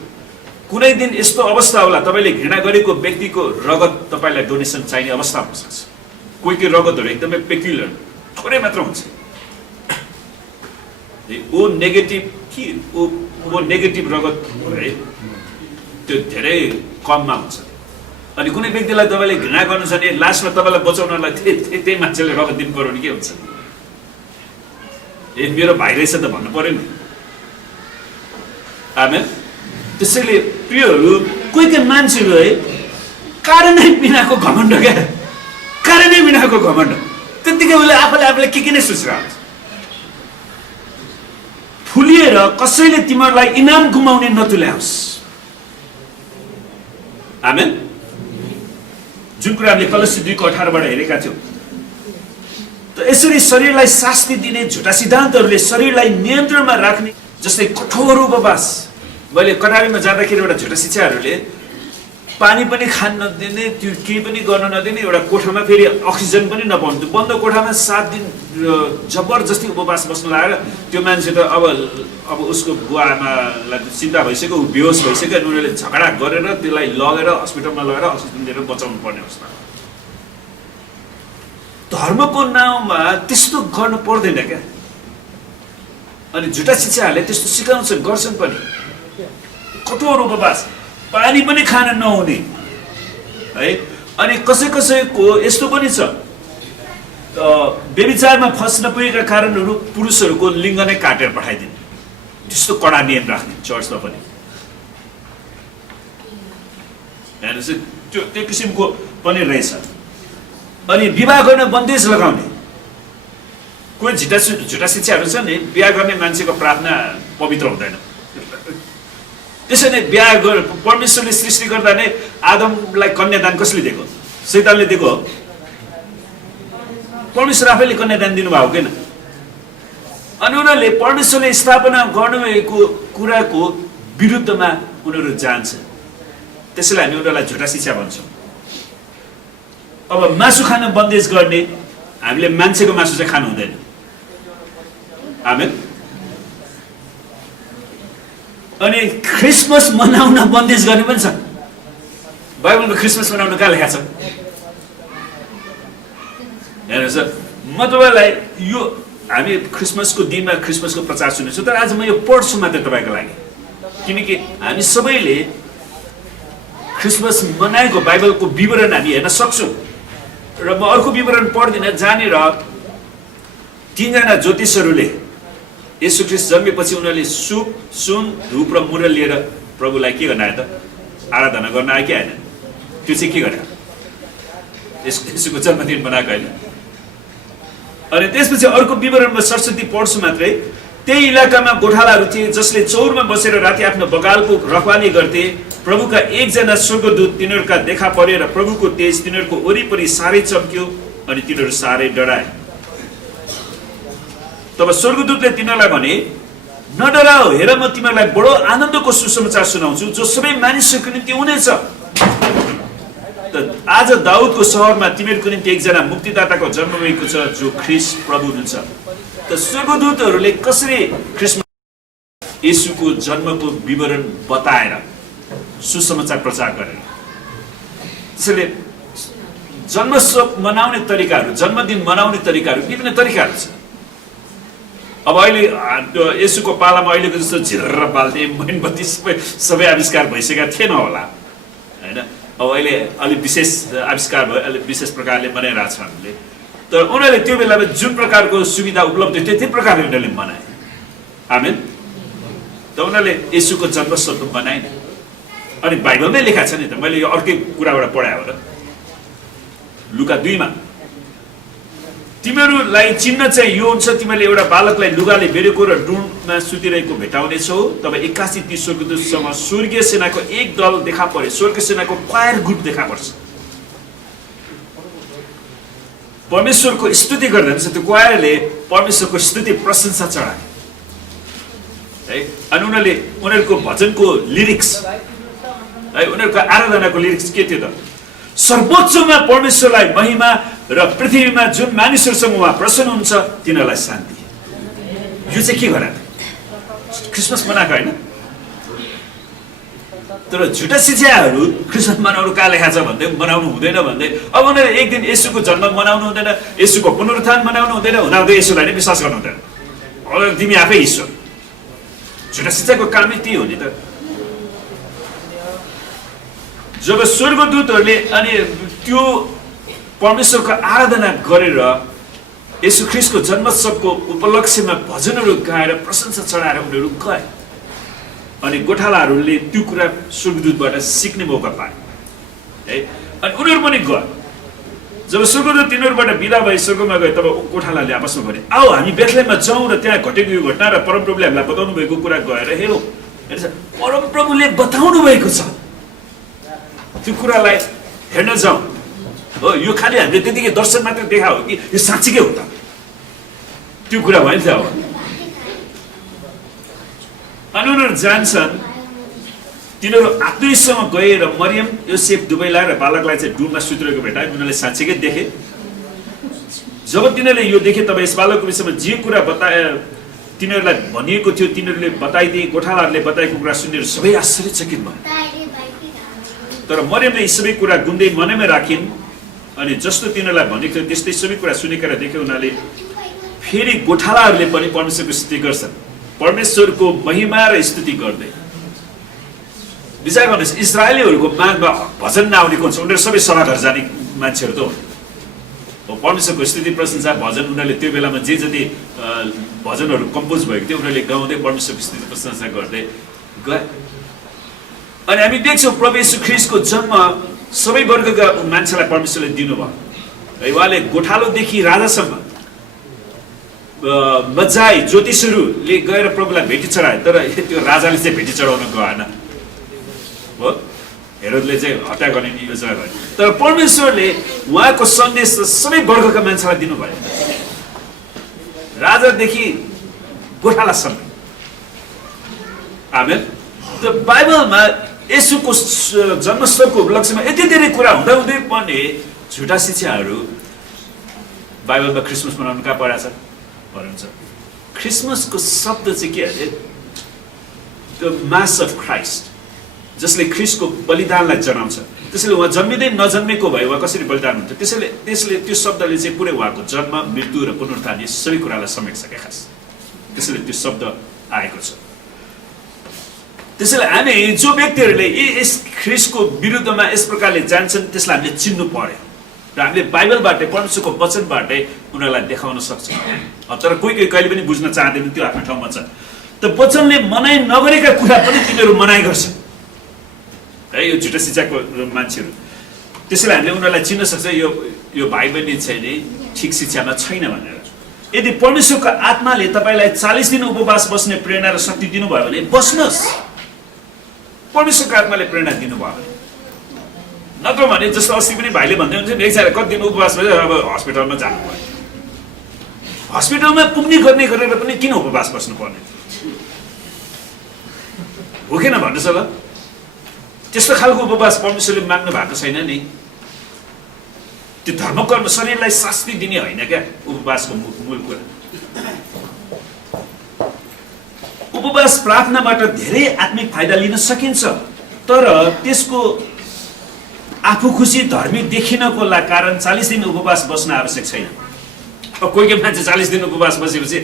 कुनै दिन यस्तो अवस्था होला, तपाईँले घृणा गरेको व्यक्तिको रगत तपाईँलाई डोनेसन चाहिने अवस्था हुन सक्छ। कोही रगतहरू एकदमै पेक्युलर, थोरै मात्र हुन्छ। ओ नेगेटिभ रगत है, त्यो धेरै कममा हुन्छ। अनि कुनै व्यक्तिलाई तपाईँले घृणा गर्नु छ भने लास्टमा तपाईँलाई बचाउनलाई त्यही मान्छेले रगत दिनु पर्यो भने के हुन्छ? ए मेरो भाइ रहेछ त भन्नु पर्यो नि। आमेन। त्यसैले प्रियहरू, कोही मान्छेहरू है कारणै बिनाको घमण्ड क्या, कारणै बिनाको घमण्ड, त्यतिकै उसले आफूले के नै सोचिरहन्छ। फुलिएर कसैले तिमीहरूलाई इनाम गुमाउने नतुल्याओस्। आमेन। जुन कुरा हामीले कलसी 2:18बाट हेरेका थियौँ, त यसरी शरीरलाई शास्ति दिने झुटा सिद्धान्तहरूले शरीरलाई नियन्त्रणमा राख्ने, जस्तै कठोर उपवास। मैले कटारीमा जाँदाखेरि एउटा झुटा शिक्षाहरूले पानी पनि खान नदिने, त्यो केही पनि गर्न नदिने, एउटा कोठामा फेरि अक्सिजन पनि नपाउनु, बन्द कोठामा 7 दिन जबरजस्ती उपवास बस्नु लागेर त्यो मान्छे त अब उसको बुवाआमालाई चिन्ता भइसक्यो, ऊ बेहोस भइसक्यो। अनि उनीहरूले झगडा गरेर त्यसलाई लगेर हस्पिटलमा लगेर अक्सिजन दिएर बचाउनु पर्ने अवस्था। धर्मको नाउँमा त्यस्तो गर्नु पर्दैन क्या। अनि झुटा शिक्षाहरूले त्यस्तो सिकाउँछन्, गर्छन् पनि। कठोर उपवास, पानी पनि खान नहुने है। अनि कसैको यस्तो पनि छ, व्यभिचारमा फस्न पुगेका कारणहरू पुरुषहरूको लिङ्ग नै काटेर पठाइदिने, त्यस्तो कडा नियम राख्ने चर्चमा पनि। हेर्नुहोस्, त्यो किसिमको पनि रहेछ। अनि विवाह गर्न बन्देज लगाउने, कोही झुटा शिक्षाहरू छ नि, बिहा गर्ने मान्छेको प्रार्थना पवित्र हुँदैन। त्यसैले बिहा परमेश्वरले सृष्टि गर्दा नै आदमलाई कन्यादान कसले दिएको? शैतानले दिएको हो। परमेश्वर आफैले कन्यादान दिनुभएको होइन। अनि उनीहरूले परमेश्वरले स्थापना गर्नुभएको कुराको विरुद्धमा उनीहरू जान्छ। त्यसैले हामी उनीहरूलाई झुटा शिक्षा भन्छौँ। अब मासु खान बन्देज गर्ने, हामीले मान्छेको मासु चाहिँ खानु हुँदैन। आमेन। अनि क्रिसमस मनाउन बन्देज गर्ने पनि छ। बाइबलमा क्रिसमस मनाउन कहाँ लेखा छ? हेर्नुहोस्, म तपाईँलाई यो हामी क्रिसमसको दिनमा क्रिसमसको प्रचार सुनेछु, तर आज म यो पढ्छु मात्रै तपाईँको लागि, किनकि हामी सबैले क्रिसमस मनाएको बाइबलको विवरण हामी हेर्न सक्छौँ। र म अर्को विवरण पढ्दिनँ, जहाँनिर 3 जना ज्योतिषहरूले येशू ख्रीष्ट जन्मेपछि उनीहरूले सुप, सुन, धूप र मुरल लिएर प्रभुलाई के गर्न आयो त? आराधना गर्न आयो कि आएन? त्यो चाहिँ के गर्यो? येशूको जन्मदिन मनाएको होइन। अनि त्यसपछि अर्को विवरणमा सरस्वती पढ्छु मात्रै, त्यही इलाकामा गोठालाहरू थिए जसले चौरमा बसेर राति आफ्नो बगालको रखवाली गर्थे। प्रभुका एकजना स्वर्गदूत तिनीहरूका देखा परे र प्रभुको तेज तिनीहरूको वरिपरि साह्रै चम्क्यो अनि तिनीहरू साह्रै डराए। तब स्वर्गदूतले तिनीहरूलाई भने, नडराओ, हेर म तिमीहरूलाई बडो आनन्दको सुसमाचार सुनाउँछु जो सबै मानिसहरूको निम्ति हुनेछ। आज दाउदको सहरमा तिमीहरूको निम्ति एकजना मुक्तिदाताको जन्म भएको छ जो ख्रीष्ट प्रभु हुनुहुन्छ। त स्वर्गदूतहरूले कसरी क्रिसमस येशूको जन्मको विवरण बताएर सुसमाचार प्रचार गरेर, त्यसैले जन्मोत्सव मनाउने तरिकाहरू, जन्मदिन मनाउने तरिकाहरू विभिन्न तरिकाहरू छ। अब अहिले येशूको पालामा अहिलेको जस्तो झिर्र बाल्ने मोमबत्ती सबै आविष्कार भइसकेका थिएन होला होइन। अब अहिले अलिक विशेष आविष्कार भयो, अलिक विशेष प्रकारले मनाइरहेको छ हामीले। तर उनीहरूले त्यो बेलामा जुन प्रकारको सुविधा उपलब्ध थियो त्यही प्रकारले उनीहरूले मनाए। आमेन। त उनीहरूले येशूको जन्मोत्सव मनाएन। अनि बाइबलमै लेखा छ नि त, मैले यो अर्कै कुराबाट पढाएँ हो र, लुका 2 मा, तिमीहरूलाई चिन्ह चाहिँ यो हुन्छ, तिमीले एउटा बालकलाई लुगाले बेरेको र डुँडमा सुतिरहेको भेटाउनेछौ। तब एक्कासी ती स्वर्गदूतसँग स्वर्गीय सेनाको एक दल देखा परे, स्वर्गीय सेनाको क्वायर ग्रुप देखा पर्छ। परमेश्वरको स्तुति गर्दा त्यो क्वायरले परमेश्वरको स्तुति प्रशंसा चढाए है। अनि उनीहरूको भजनको लिरिक्स है, उनीहरूको आराधनाको लिरिक्स के थियो त? सर्वोच्चमा परमेश्वरलाई महिमा र पृथ्वीमा जुन मानिसहरूसँग उहाँ प्रसन्न हुन्छ तिनीहरूलाई शान्ति। यो चाहिँ के गरे? क्रिसमस मनाएको होइन। तर झुटा शिक्षाहरू क्रिसमस मनाउनु कहाँ लेखा छ भन्दै मनाउनु हुँदैन भन्दै, अब उनीहरूले एक दिन येशूको जन्म मनाउनु हुँदैन, येशूको पुनरुत्थान मनाउनु हुँदैन, हुँदाहुँदै येशूलाई नै विश्वास गर्नु हुँदैन। अब तिमी आफै ईश्वर। झुटा शिक्षाको कामै त्यही हो नि त। जब स्वर्गदूतहरूले अनि त्यो परमेश्वरको आराधना गरेर येशू ख्रीष्टको जन्मोत्सवको उपलक्ष्यमा भजनहरू गाएर प्रशंसा चढाएर उनीहरू गए। अनि गोठालाहरूले त्यो कुरा स्वर्गदूतबाट सिक्ने मौका पाए है। अनि उनीहरू पनि गए। जब स्वर्गदूत तिनीहरूबाट बिदा भए स्वर्गमा गए, तब गोठालाले आपसमा भने, आओ हामी बेथलेहममा जाउँ र त्यहाँ घटेको यो घटना र परमप्रभुले हामीलाई बताउनु भएको कुरा गएर हेरौँ। हेर्छ, परमप्रभुले बताउनु भएको छ, त्यो कुरालाई हेर्न जाउँ। हो, यो खालि हामीले त्यतिकै दर्शन मात्र देखा हो कि यो साँच्चीकै हो त? त्यो कुरा भयो नि त। अब अनि उनीहरू जान्छन्, तिनीहरू आत्मीयसँग गए र मरियम योसेफ दुवैलाई र बालकलाई चाहिँ डुबमा सुतिरहेको भेटाए। उनीहरूले साँच्चीकै देखे। जब तिनीहरूले यो देखे तब यस बालकको विषयमा जे कुरा तिनीहरूलाई भनिएको थियो तिनीहरूले बताइदिए। गोठालाहरूले बताएको कुरा सुनेर सबै आश्चर्यचकित भए। तर मरियमले यी सबै कुरा गुन्दै मनैमा राखिन्। अनि जस्तो तिनीहरूलाई भनेको थियो त्यस्तै सबै कुरा सुनेर देखे उनीहरूले। फेरि गोठालाहरूले पनि परमेश्वरको स्तुति गर्छन्, परमेश्वरको महिमा र स्तुति गर्दै। विचार गर्नुहोस्, इजरायलीहरूको मागमा भजन नआउने कोन छ? उनीहरू सबै सभाघर जाने मान्छेहरू त हो। परमेश्वरको स्तुति प्रशंसा भजन उनीहरूले त्यो बेलामा जे जति भजनहरू कम्पोज भएको थियो उनीहरूले गाउँदै परमेश्वरको स्तुति प्रशंसा गर्दै गए। अनि हामी देख्छौँ प्रभु येशू ख्रीष्टको जन्म सबै वर्गका मान्छेलाई परमेश्वरले दिनुभयो। उहाँले गोठालोदेखि राजासम्म मजाई ज्योतिषहरूले गएर प्रभुलाई भेटी चढाए। तर त्यो राजाले चाहिँ भेटी चढाउन गएन हो, हेरोदले चाहिँ हत्या गर्ने योजना गरे। तर परमेश्वरले उहाँको सन्देश सबै वर्गका मान्छेलाई दिनुभयो, राजादेखि गोठालासम्म। आमेन। त बाइबलमा येशूको जन्मोत्सवको उपलक्ष्यमा यति धेरै कुरा हुँदाहुँदै पनि झुटा शिक्षाहरू बाइबलमा क्रिसमस मनाउनु कहाँ पढाएको छ भन्नुहुन्छ क्रिसमसको शब्द चाहिँ के अरे द मास अफ क्राइस्ट जसले ख्रिस्टको बलिदानलाई जनाउँछ त्यसैले उहाँ जन्मिँदै नजन्मेको भए उहाँ कसरी बलिदान हुन्छ त्यसले त्यो शब्दले चाहिँ पुरै उहाँको जन्म मृत्यु र पुनरुत्थान यी सबै कुरालाई समेट्छ क्या खास त्यसैले त्यो शब्द आएको छ त्यसैले हामी जो व्यक्तिहरूले यस ख्रिस्टको विरुद्धमा यस प्रकारले जान्छन् त्यसलाई हामीले चिन्नु पर्यो र हामीले बाइबलबाटै परमेश्वरको वचनबाटै उनीहरूलाई देखाउन सक्छौँ तर कोही कहिले पनि बुझ्न चाहँदैन त्यो आफ्नो ठाउँमा छ त वचनले मनाइ नगरेका कुरा पनि तिनीहरू मनाइ गर्छन् है यो झुटा शिक्षाको मान्छेहरू त्यसैले हामीले उनीहरूलाई चिन्न सक्छ यो भाइ बहिनी चाहिँ नि ठिक शिक्षामा छैन भनेर यदि परमेश्वरको आत्माले तपाईँलाई 40 दिन उपवास बस्ने प्रेरणा र शक्ति दिनुभयो भने बस्नुहोस् परमेश्वरको आत्माले प्रेरणा दिनुभयो भने नत्र भने जस्तो अस्ति पनि भाइले भन्दै हुन्छ एकजना कति दिन उपवास भएर अब हस्पिटलमा जानु पर्यो हस्पिटलमा पुग्ने गर्ने गरेर पनि किन उपवास बस्नु पर्ने हो किन भन्नुहोस् ल त्यस्तो खालको उपवास परमेश्वरले माग्नु भएको छैन नि त्यो धर्मकर्म शरीरलाई शास्ति दिने होइन क्या उपवासको मूल कुरा उपवास प्रार्थनाबाट धेरै आत्मिक फाइदा लिन सकिन्छ तर त्यसको आफू खुसी धर्मी देखिनको कारण 40 दिन उपवास बस्न आवश्यक छैन अब कोही मान्छे 40 दिन उपवास बसेपछि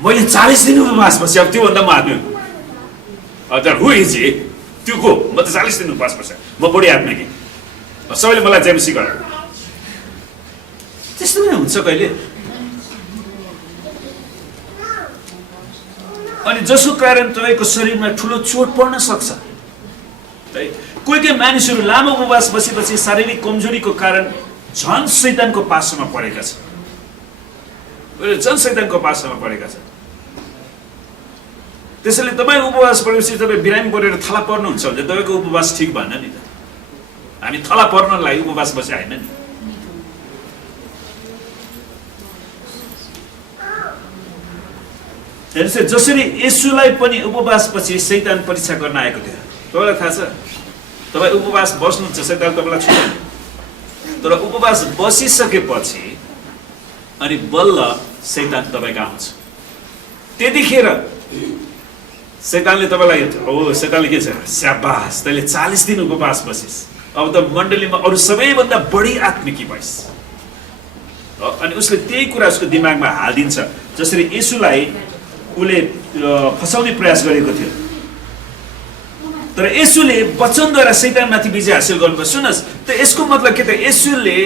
मैले 40 दिन उपवास बसेँ अब त्योभन्दा म आत्मिक हु इज त्यो को म त 40 दिन उपवास बसेँ म बढी आत्मिक सबैले मलाई जेमसी गर त्यस्तो नै हुन्छ कहिले अनि जसको कारण तपाईँको शरीरमा ठुलो चोट पर्न सक्छ है कोही मानिसहरू लामो उपवास बसेपछि शारीरिक कमजोरीको कारण झन शैतानको पासमा परेका छन् त्यसैले तपाईँ उपवास परेपछि तपाईँ बिरामी परेर थला पर्नुहुन्छ भने तपाईँको उपवास ठिक भएन नि त हामी थला पर्नलाई उपवास बसे होइन नि हेर्नुहोस् जसरी येशूलाई पनि उपवासपछि शैतान परीक्षा गर्न आएको थियो तपाईँलाई थाहा छ तपाईँ उपवास बस्नुहुन्छ शैतान तपाईँलाई छुट्याएन तर उपवास बसिसकेपछि अनि बल्ल शैतान तपाईँको आउँछ त्यतिखेर शैतानले तपाईँलाई शैतानले के छ स्याबास तैँले 40 दिन उपवास बसिस् अब त मण्डलीमा अरू सबैभन्दा बढी आत्मिकी भइस् अनि उसले त्यही कुरा उसको दिमागमा हालिदिन्छ जसरी येशूलाई उसले फसाउने प्रयास गरेको थियो तर येशूले वचनद्वारा शैतानमाथि विजय हासिल गर्नुभयो सुन्नुहोस् त यसको मतलब के त येशूले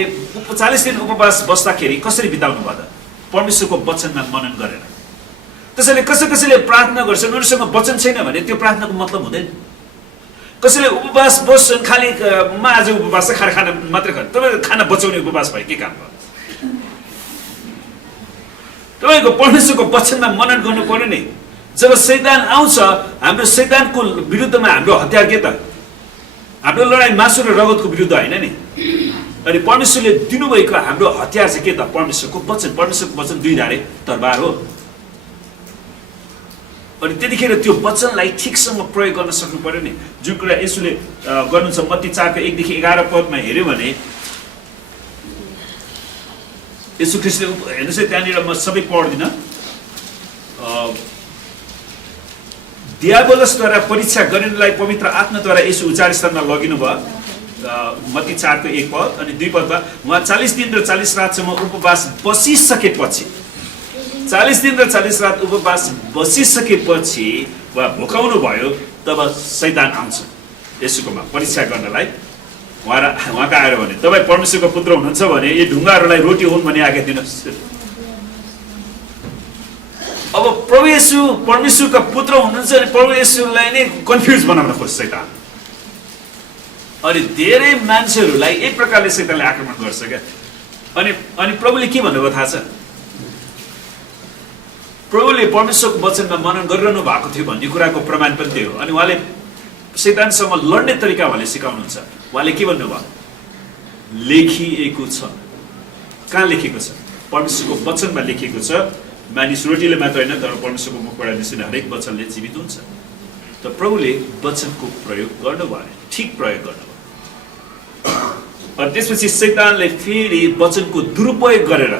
40 दिन उपवास बस्दाखेरि कसरी बिताउनु भयो त परमेश्वरको वचनमा मनन गरेर त्यसैले कसैले प्रार्थना गर्छन् उनीसँग वचन छैन भने त्यो प्रार्थनाको मतलब हुँदैन कसैले उपवास बस्छन् खालि म आज उपवास खाना मात्रै खाने तपाईँ खाना बचाउने उपवास भयो के काम भयो तपाईँको परमेश्वरको वचनमा मनन गर्नु पर्यो नि जब शैतान आउँछ हाम्रो शैतानको विरुद्धमा हाम्रो हतियार के त हाम्रो लडाइँ मासु र रगतको विरुद्ध होइन नि अनि परमेश्वरले दिनुभएको हाम्रो हतियार चाहिँ के त परमेश्वरको वचन दुई धारे तरबार हो अनि त्यतिखेर त्यो वचनलाई ठिकसँग प्रयोग गर्न सक्नु पर्यो नि जुन कुरा येशूले गर्नुहुन्छ मत्ती 4 को 1 देखि 11 पदमा हेर्यो भने येशू ख्रीष्टले हेर्नुहोस् है त्यहाँनिर म सबै पढ्दिनँ दियाबोलसद्वारा परीक्षा गरिनलाई पवित्र आत्माद्वारा येशू उच्च स्थानमा लगिनु भयो मत्ती 4 को 1 पद अनि 2 पदमा उहाँ 40 दिन र 40 रातसम्म उपवास बसिसकेपछि 40 दिन र 40 रात उपवास बसिसकेपछि उहाँ भोकाउनु भयो तब शैतान आउँछ येशूकोमा परीक्षा गर्नलाई उहाँका आएर भने तपाईँ परमेश्वरको पुत्र हुनुहुन्छ भने यी ढुङ्गाहरूलाई रोटी हुन् भनी आज्ञा दिनुहोस् अब प्रभु येशू परमेश्वरका पुत्र हुनुहुन्छ भने प्रभु येशूलाई नै कन्फ्युज बनाउन खोज्छ शैतान अनि धेरै मान्छेहरूलाई यही प्रकारले शैतानले आक्रमण गर्छ क्या अनि प्रभुले के भन्नुभयो थाहा छ प्रभुले परमेश्वरको वचनमा मनन गरिरहनु भएको थियो भन्ने कुराको प्रमाण पनि थियो अनि उहाँले शैतानसँग लड्ने तरिका उहाँले सिकाउनुहुन्छ उहाँले के भन्नुभयो लेखिएको छ कहाँ लेखेको छ परमेश्वरको वचनमा लेखेको छ मानिस रोटीले मात्र होइन तर परमेश्वरको मुखबाट निस्किने हरेक वचनले जीवित हुन्छ त प्रभुले वचनको प्रयोग गर्नुभयो ठिक प्रयोग गर्नुभयो अनि त्यसपछि शैतानले फेरि वचनको दुरुपयोग गरेर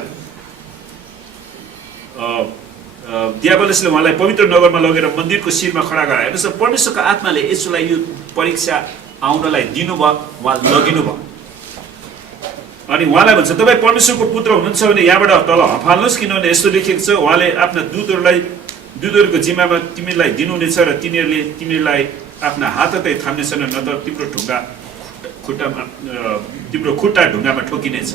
दियाबलसले उहाँलाई पवित्र नगरमा लगेर मन्दिरको शिरमा खडा गराए। हेर्नुहोस् परमेश्वरको आत्माले यसोलाई यो परीक्षा आउनलाई दिनुभयो, उहाँ लगिनुभयो अनि उहाँलाई भन्छ तपाईँ परमेश्वरको पुत्र हुनुहुन्छ भने यहाँबाट तल हफाल्नुहोस्, किनभने यस्तो लेखिएको छ उहाँले आफ्ना दूतहरूको जिम्मामा तिमीलाई दिनुहुनेछ र तिनीहरूले तिमीलाई आफ्ना हाततै थाम्नेछन्, न त तिम्रो खुट्टा ढुङ्गामा ठोकिनेछ।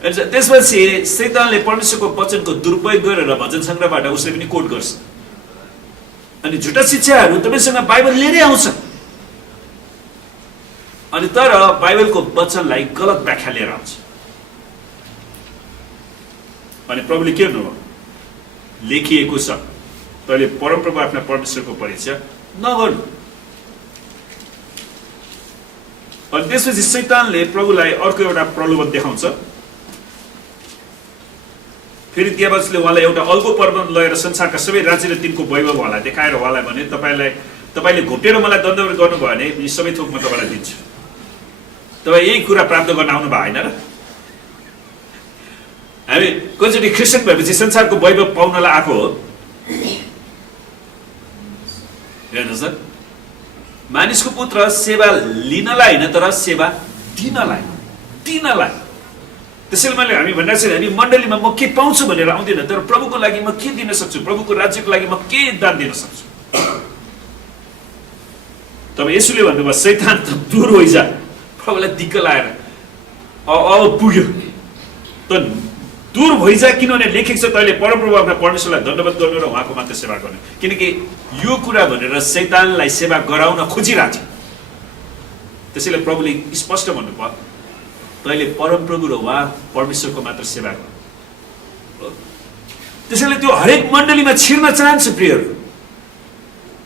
त्यसपछि शैतानले परमेश्वरको वचनको दुरुपयोग गरेर भजन सङ्ग्रहबाट उसले पनि कोट गर्छ अनि झुटा शिक्षाहरू तपाईँसँग बाइबल लिएरै आउँछ अनि तर बाइबलको वचनलाई गलत व्याख्या लिएर आउँछ। अनि प्रभुले के भन्नुभयो? लेखिएको छ तैँले परमप्रभु आफ्ना परमेश्वरको परीक्षा नगर्नु। अनि त्यसपछि शैतानले प्रभुलाई अर्को एउटा प्रलोभन देखाउँछ। फेरि दियाबलसले उहाँलाई एउटा अर्को पर्वत लगेर संसारका सबै राज्य र तिनको वैभवहरूलाई देखाएर उहाँलाई भने तपाईँले घोप्टेर मलाई दण्डवत गर्नुभयो भने यी सबै थोक म तपाईँलाई दिन्छु। तपाईँ यही कुरा प्राप्त गर्न आउनु भयो होइन र? हामी कतिचोटि क्रिस्चियन भएपछि संसारको वैभव पाउनलाई आएको हो। हेर्नुहोस् त, मानिसको पुत्र सेवा लिनलाई होइन तर सेवा दिनलाई। त्यसैले मैले हामी भन्दा चाहिँ हामी मण्डलीमा म के पाउँछु भनेर आउँदिनँ, तर प्रभुको लागि म के दिन सक्छु, प्रभुको राज्यको लागि म के दान दिन सक्छु। तब यसुले भन्नुभयो शैतान त दूर होइजा। प्रभुलाई दिक्क लागेर अब पुग्यो त दूर भइजा, किनभने लेखेको छ तैँले परमप्रभु आफ्ना परमेश्वरलाई दण्डवत गर्नु र उहाँको मात्र सेवा गर्नु। किनकि यो कुरा भनेर शैतानलाई सेवा गराउन खोजिरहेको थियो। त्यसैले प्रभुले स्पष्ट भन्नुभयो तैँले परमप्रभु र उहाँ परमेश्वरको मात्र सेवा गर। त्यसैले त्यो हरेक मण्डलीमा छिर्न चाहन्छु प्रियहरू।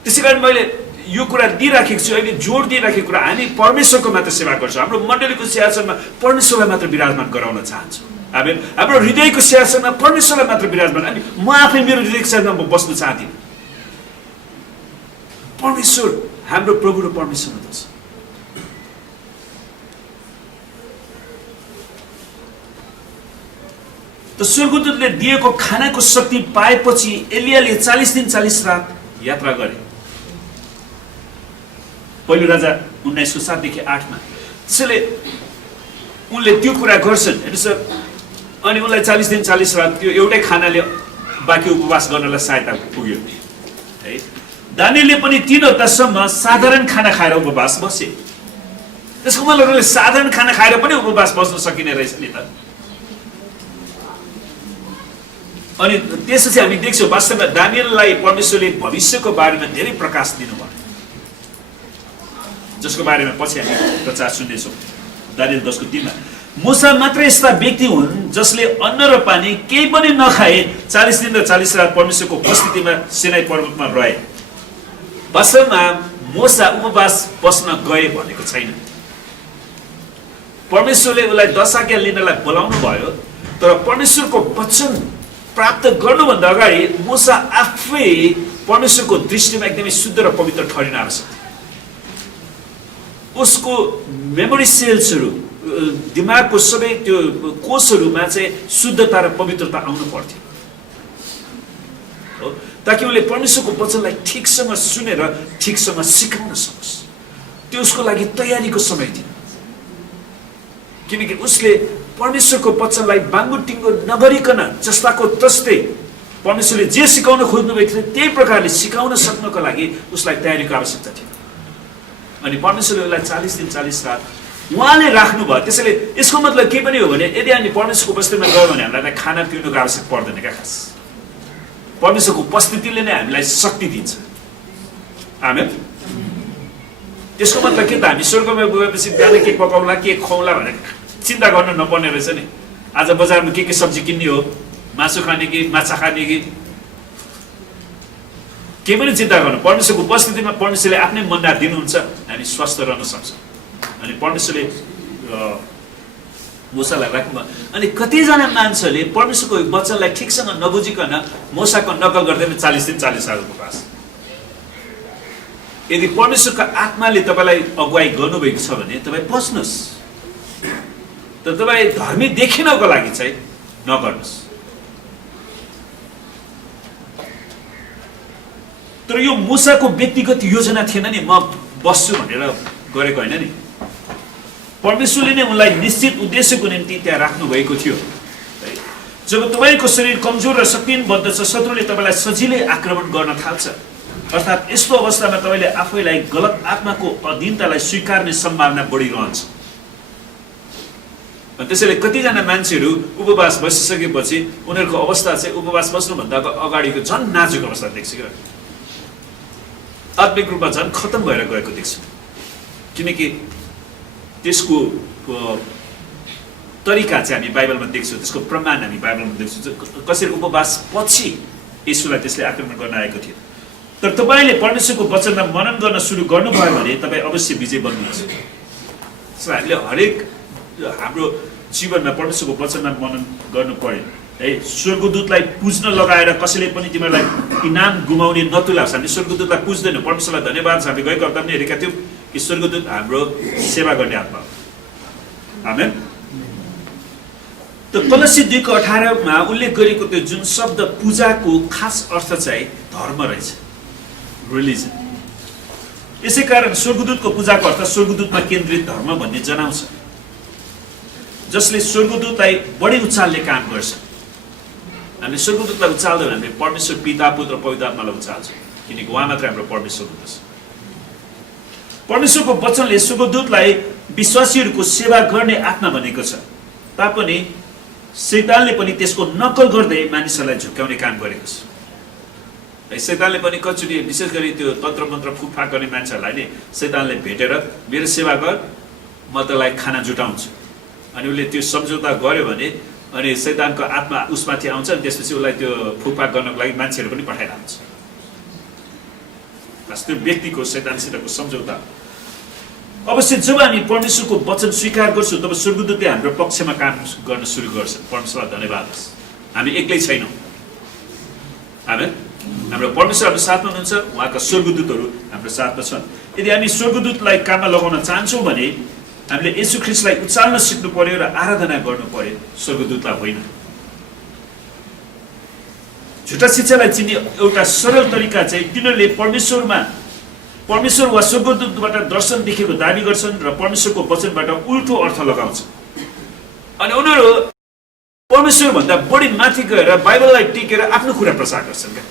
त्यसै कारण मैले यो कुरा दिइराखेको छु, अहिले जोड दिइराखेको कुरा हामी परमेश्वरको मात्र सेवा गर्छौँ। हाम्रो मण्डलीको सिंहासनमा परमेश्वरलाई मात्र विराजमान गराउन चाहन्छौँ। आमेन। हाम्रो हृदयको सिंहासनमा परमेश्वरलाई मात्र विराजमान, अनि म आफै मेरो हृदयको सिंहासनमा बस्न चाहदिनँ। परमेश्वर हाम्रो प्रभु र परमेश्वर हुनुहुन्छ। त स्वर्गदूतले दिएको खानाको शक्ति पाएपछि एलियाले 40 दिन 40 रात यात्रा गरे। पहिलो राजा 19:7 देखि 8मा। त्यसैले उनले त्यो कुरा गर्छन्। हेर्नुहोस्, अनि उनलाई 40 दिन 40 रात त्यो एउटै खानाले बाँकी उपवास गर्नलाई सहायता पुग्यो है। दानिएलले पनि 3 हप्तासम्म साधारण खाना खाएर उपवास बसे। त्यसको मतलब साधारण खाना खाएर पनि उपवास बस्न सकिने रहेछ नि त। अनि त्यसपछि हामी देख्छौँ वास्तवमा दानिएललाई परमेश्वरले भविष्यको बारेमा धेरै प्रकाश दिनुभयो, जसको बारेमा पछि हामी प्रचार सुन्नेछौँ। दानिएल 10:3मा मूसा मात्र यस्ता व्यक्ति हुन् जसले अन्न र पानी केही पनि नखाए 40 दिन र 40 रात परमेश्वरको उपस्थितिमा सिनाई पर्वतमा रहे। वास्तवमा मूसा उपवास बस्न गए भनेको छैन। परमेश्वरले उसलाई 10 आज्ञा लिनलाई बोलाउनु भयो, तर परमेश्वरको वचन प्राप्त गर्नुभन्दा अगाडि मूसा आफै परमेश्वरको दृष्टिमा एकदमै शुद्ध र पवित्र ठहरिन आवश्यक थियो। उसको मेमोरी सेल्सहरू, दिमागको सबै त्यो कोषहरूमा चाहिँ शुद्धता र पवित्रता आउनु पर्थ्यो ताकि उसले परमेश्वरको वचनलाई ठिकसँग सुनेर ठिकसँग सिकाउन सकोस्। त्यो उसको लागि तयारीको समय थियो, किनकि उसले परमेश्वरको वचनलाई बाङ्गुटिङ्गो नगरिकन जस्ताको तस्तै परमेश्वरले जे सिकाउन खोज्नु भएको थियो त्यही प्रकारले सिकाउन सक्नको लागि उसलाई तयारीको आवश्यकता थियो। अनि परमेश्वरले उसलाई 40 दिन 40 रात उहाँले राख्नुभयो। त्यसैले यसको मतलब के पनि हो भने यदि हामी परमेश्वरको उपस्थितिमा गयौँ भने हामीलाई खाना पिउनुको आवश्यक पर्दैन क्या। खास परमेश्वरको उपस्थितिले नै हामीलाई शक्ति दिन्छ। आमेन। त्यसको मतलब के त हामी स्वर्गमा गएपछि बिहान के पकाउला के खुवाउला भनेर चिन्ता गर्नु नपर्ने रहेछ नि। आज बजारमा के सब्जी किन्ने हो, मासु खाने कि माछा खाने कि केही पनि चिन्ता गर्नु। परमेश्वरको उपस्थितिमा परमेश्वरले आफ्नै मन्दार दिनुहुन्छ, हामी स्वस्थ रहन सक्छौँ। अनि परमेश्वरले मूसालाई राख्नुभयो। अनि कतिजना मान्छेले परमेश्वरको वचनलाई ठिकसँग नबुझिकन मूसाको नकल गर्दैन 40 दिन 40 रात उपवास। यदि परमेश्वरको आत्माले तपाईँलाई अगुवाई गर्नुभएको छ भने तपाईँ बस्नुहोस्, तर तपाईँ धर्मी देखिनको लागि चाहिँ नगर्नुहोस्। तर यो मूसाको व्यक्तिगत योजना थिएन नि, म बस्छु भनेर गरेको होइन नि। परमेश्वरले नै उनलाई निश्चित उद्देश्यको निम्ति त्यहाँ राख्नु भएको थियो। जब तपाईँको शरीर कमजोर र शक्तिहीन बन्दछ, शत्रुले तपाईँलाई सजिलै आक्रमण गर्न थाल्छ। अर्थात् यस्तो अवस्थामा तपाईँले आफैलाई गलत आत्माको अधीनतालाई स्वीकार्ने सम्भावना बढिरहन्छ। त्यसैले कतिजना मान्छेहरू उपवास बसिसकेपछि उनीहरूको अवस्था चाहिँ उपवास बस्नुभन्दा अगाडिको झन् नाजुक अवस्था देख्छ क्या, आत्मिक रूपमा झन् खतम भएर गएको देख्छु। किनकि त्यसको तरिका चाहिँ हामी बाइबलमा देख्छौँ, त्यसको प्रमाण हामी बाइबलमा देख्छौँ कसरी उपवास पछि येशूलाई त्यसले आक्रमण गर्न आएको थियो। तर तपाईँले परमेश्वरको वचनमा मनन गर्न सुरु गर्नुभयो भने तपाईँ अवश्य विजय बन्नुहुन्छ। सो हामीले हरेक हाम्रो जीवनमा परमेश्वरको वचनमा मनन गर्नु पर्यो है। स्वर्गदूतलाई पुज्न लगाएर कसैले पनि तिमीलाई इनाम गुमाउने नतुलाओस्। हामीले स्वर्गदूतलाई पुज्दैनौँ। परमेश्वरलाई धन्यवाद छ, हामी गएको हप्ता पनि हेरेका थियौँ कि स्वर्गदूत हाम्रो सेवा गर्ने आत्मा हो। आमेन। त कलसी 2:18मा उल्लेख गरेको त्यो जुन शब्द पूजाको खास अर्थ चाहिँ धर्म रहेछ, रिलिजन। यसै कारण स्वर्गदूतको पूजाको अर्थ स्वर्गदूतमा केन्द्रित धर्म भन्ने जनाउँछ, जसले स्वर्गदूतलाई बढी उचाल्ने काम गर्छ। हामीले स्वर्गदूतलाई उचाल्दैन, हामीले परमेश्वर पिता पुत्र पवित्र आत्मालाई उचाल्छौँ, किनकि उहाँ मात्रै हाम्रो परमेश्वर हुँदछ। परमेश्वरको वचनले स्वर्गदूतलाई विश्वासीहरूको सेवा गर्ने आत्मा भनेको छ, तापनि शैतानले पनि त्यसको नकल गर्दै मानिसहरूलाई झुक्याउने काम गरेको छ। शैतानले पनि कतिचोटि विशेष गरी त्यो तन्त्र मन्त्र फुकफाक गर्ने मान्छेहरूलाई नै शैतानले भेटेर मेरो सेवा गर, म तँलाई खाना जुटाउँछु, अनि उसले त्यो सम्झौता गर्यो भने अनि शैतानको आत्मा उसमाथि आउँछ, अनि त्यसपछि उसलाई त्यो फुकफाक गर्नको लागि मान्छेहरू पनि पठाइरहन्छ। त्यो व्यक्तिको शैतानसितको सम्झौता। अवश्य जब हामी परमेश्वरको वचन स्वीकार गर्छौँ तब स्वर्गदूतले हाम्रो पक्षमा काम गर्न सुरु गर्छ। परमेश्वरलाई धन्यवाद होस्, हामी एक्लै छैनौँ। आमेन। हाम्रो परमेश्वर हाम्रो साथमा हुनुहुन्छ, उहाँका स्वर्गदूतहरू हाम्रो साथमा छन्। यदि हामी स्वर्गदूतलाई काममा लगाउन चाहन्छौँ भने हामीले येशू ख्रीष्टलाई उचाल्न सिक्नु पर्यो र आराधना गर्नु पर्यो, स्वर्गदूतलाई होइन। झुटा शिक्षालाई चिन्ने एउटा सरल तरिका चाहिँ तिनीहरूले परमेश्वर वा स्वर्गदूतबाट दर्शन देखेको दाबी गर्छन् र परमेश्वरको वचनबाट उल्टो अर्थ लगाउँछन्। अनि उनीहरू परमेश्वरभन्दा बढी माथि गएर बाइबललाई टेकेर आफ्नो कुरा प्रचार गर्छन् क्या।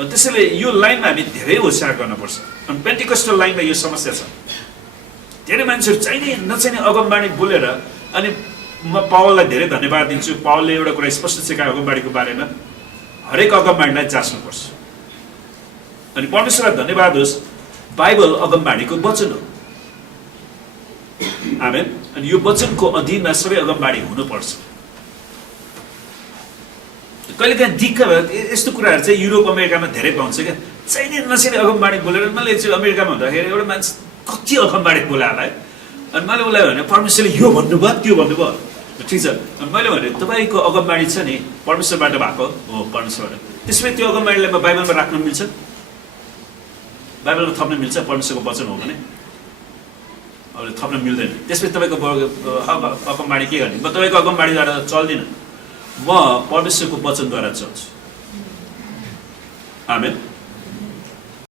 त्यसैले यो लाइनमा हामी धेरै होसियार गर्नुपर्छ। अनि पेन्टिकस्टल लाइनमा यो समस्या छ, धेरै मान्छेहरू चाहिने नचाहिने अगमबाणी बोलेर, अनि म पावललाई धेरै धन्यवाद दिन्छु, पावलले एउटा कुरा स्पष्ट सिकायो अगमबाणीको बारेमा, हरेक अगमबाणीलाई जाँच्नुपर्छ। अनि परमेश्वरलाई धन्यवाद होस्, बाइबल अगमबाणीको वचन हो। आमेन। अनि यो वचनको अधीनमा सबै अगमबाणी हुनुपर्छ। कहिलेकाहीँ दिक्क भयो, यस्तो कुराहरू चाहिँ युरोप अमेरिकामा धेरै पाउँछ क्या, चाहिने नचाहिने अगमबाणी बोलेर। मैले एकचोटि अमेरिकामा हुँदाखेरि एउटा मान्छे कति अगमबाणी बोलायो होला है, अनि मैले उसलाई भने परमेश्वरले यो भन्नुभयो त्यो भन्नुभयो, ठिक छ। अनि मैले भने तपाईँको अगमबाणी छ नि परमेश्वरबाट भएको हो, परमेश्वरबाट, त्यसमै त्यो अगमबाणीलाई म बाइबलमा राख्न मिल्छ, बाइबलमा थप्न मिल्छ, परमेश्वरको वचन हो भने अब थप्न मिल्दैन। त्यसपछि तपाईँको अगमबाणी के गर्ने? म तपाईँको अगमबाणीद्वारा चल्दिनँ, म परमेश्वरको वचनद्वारा चल्छु। आमेन।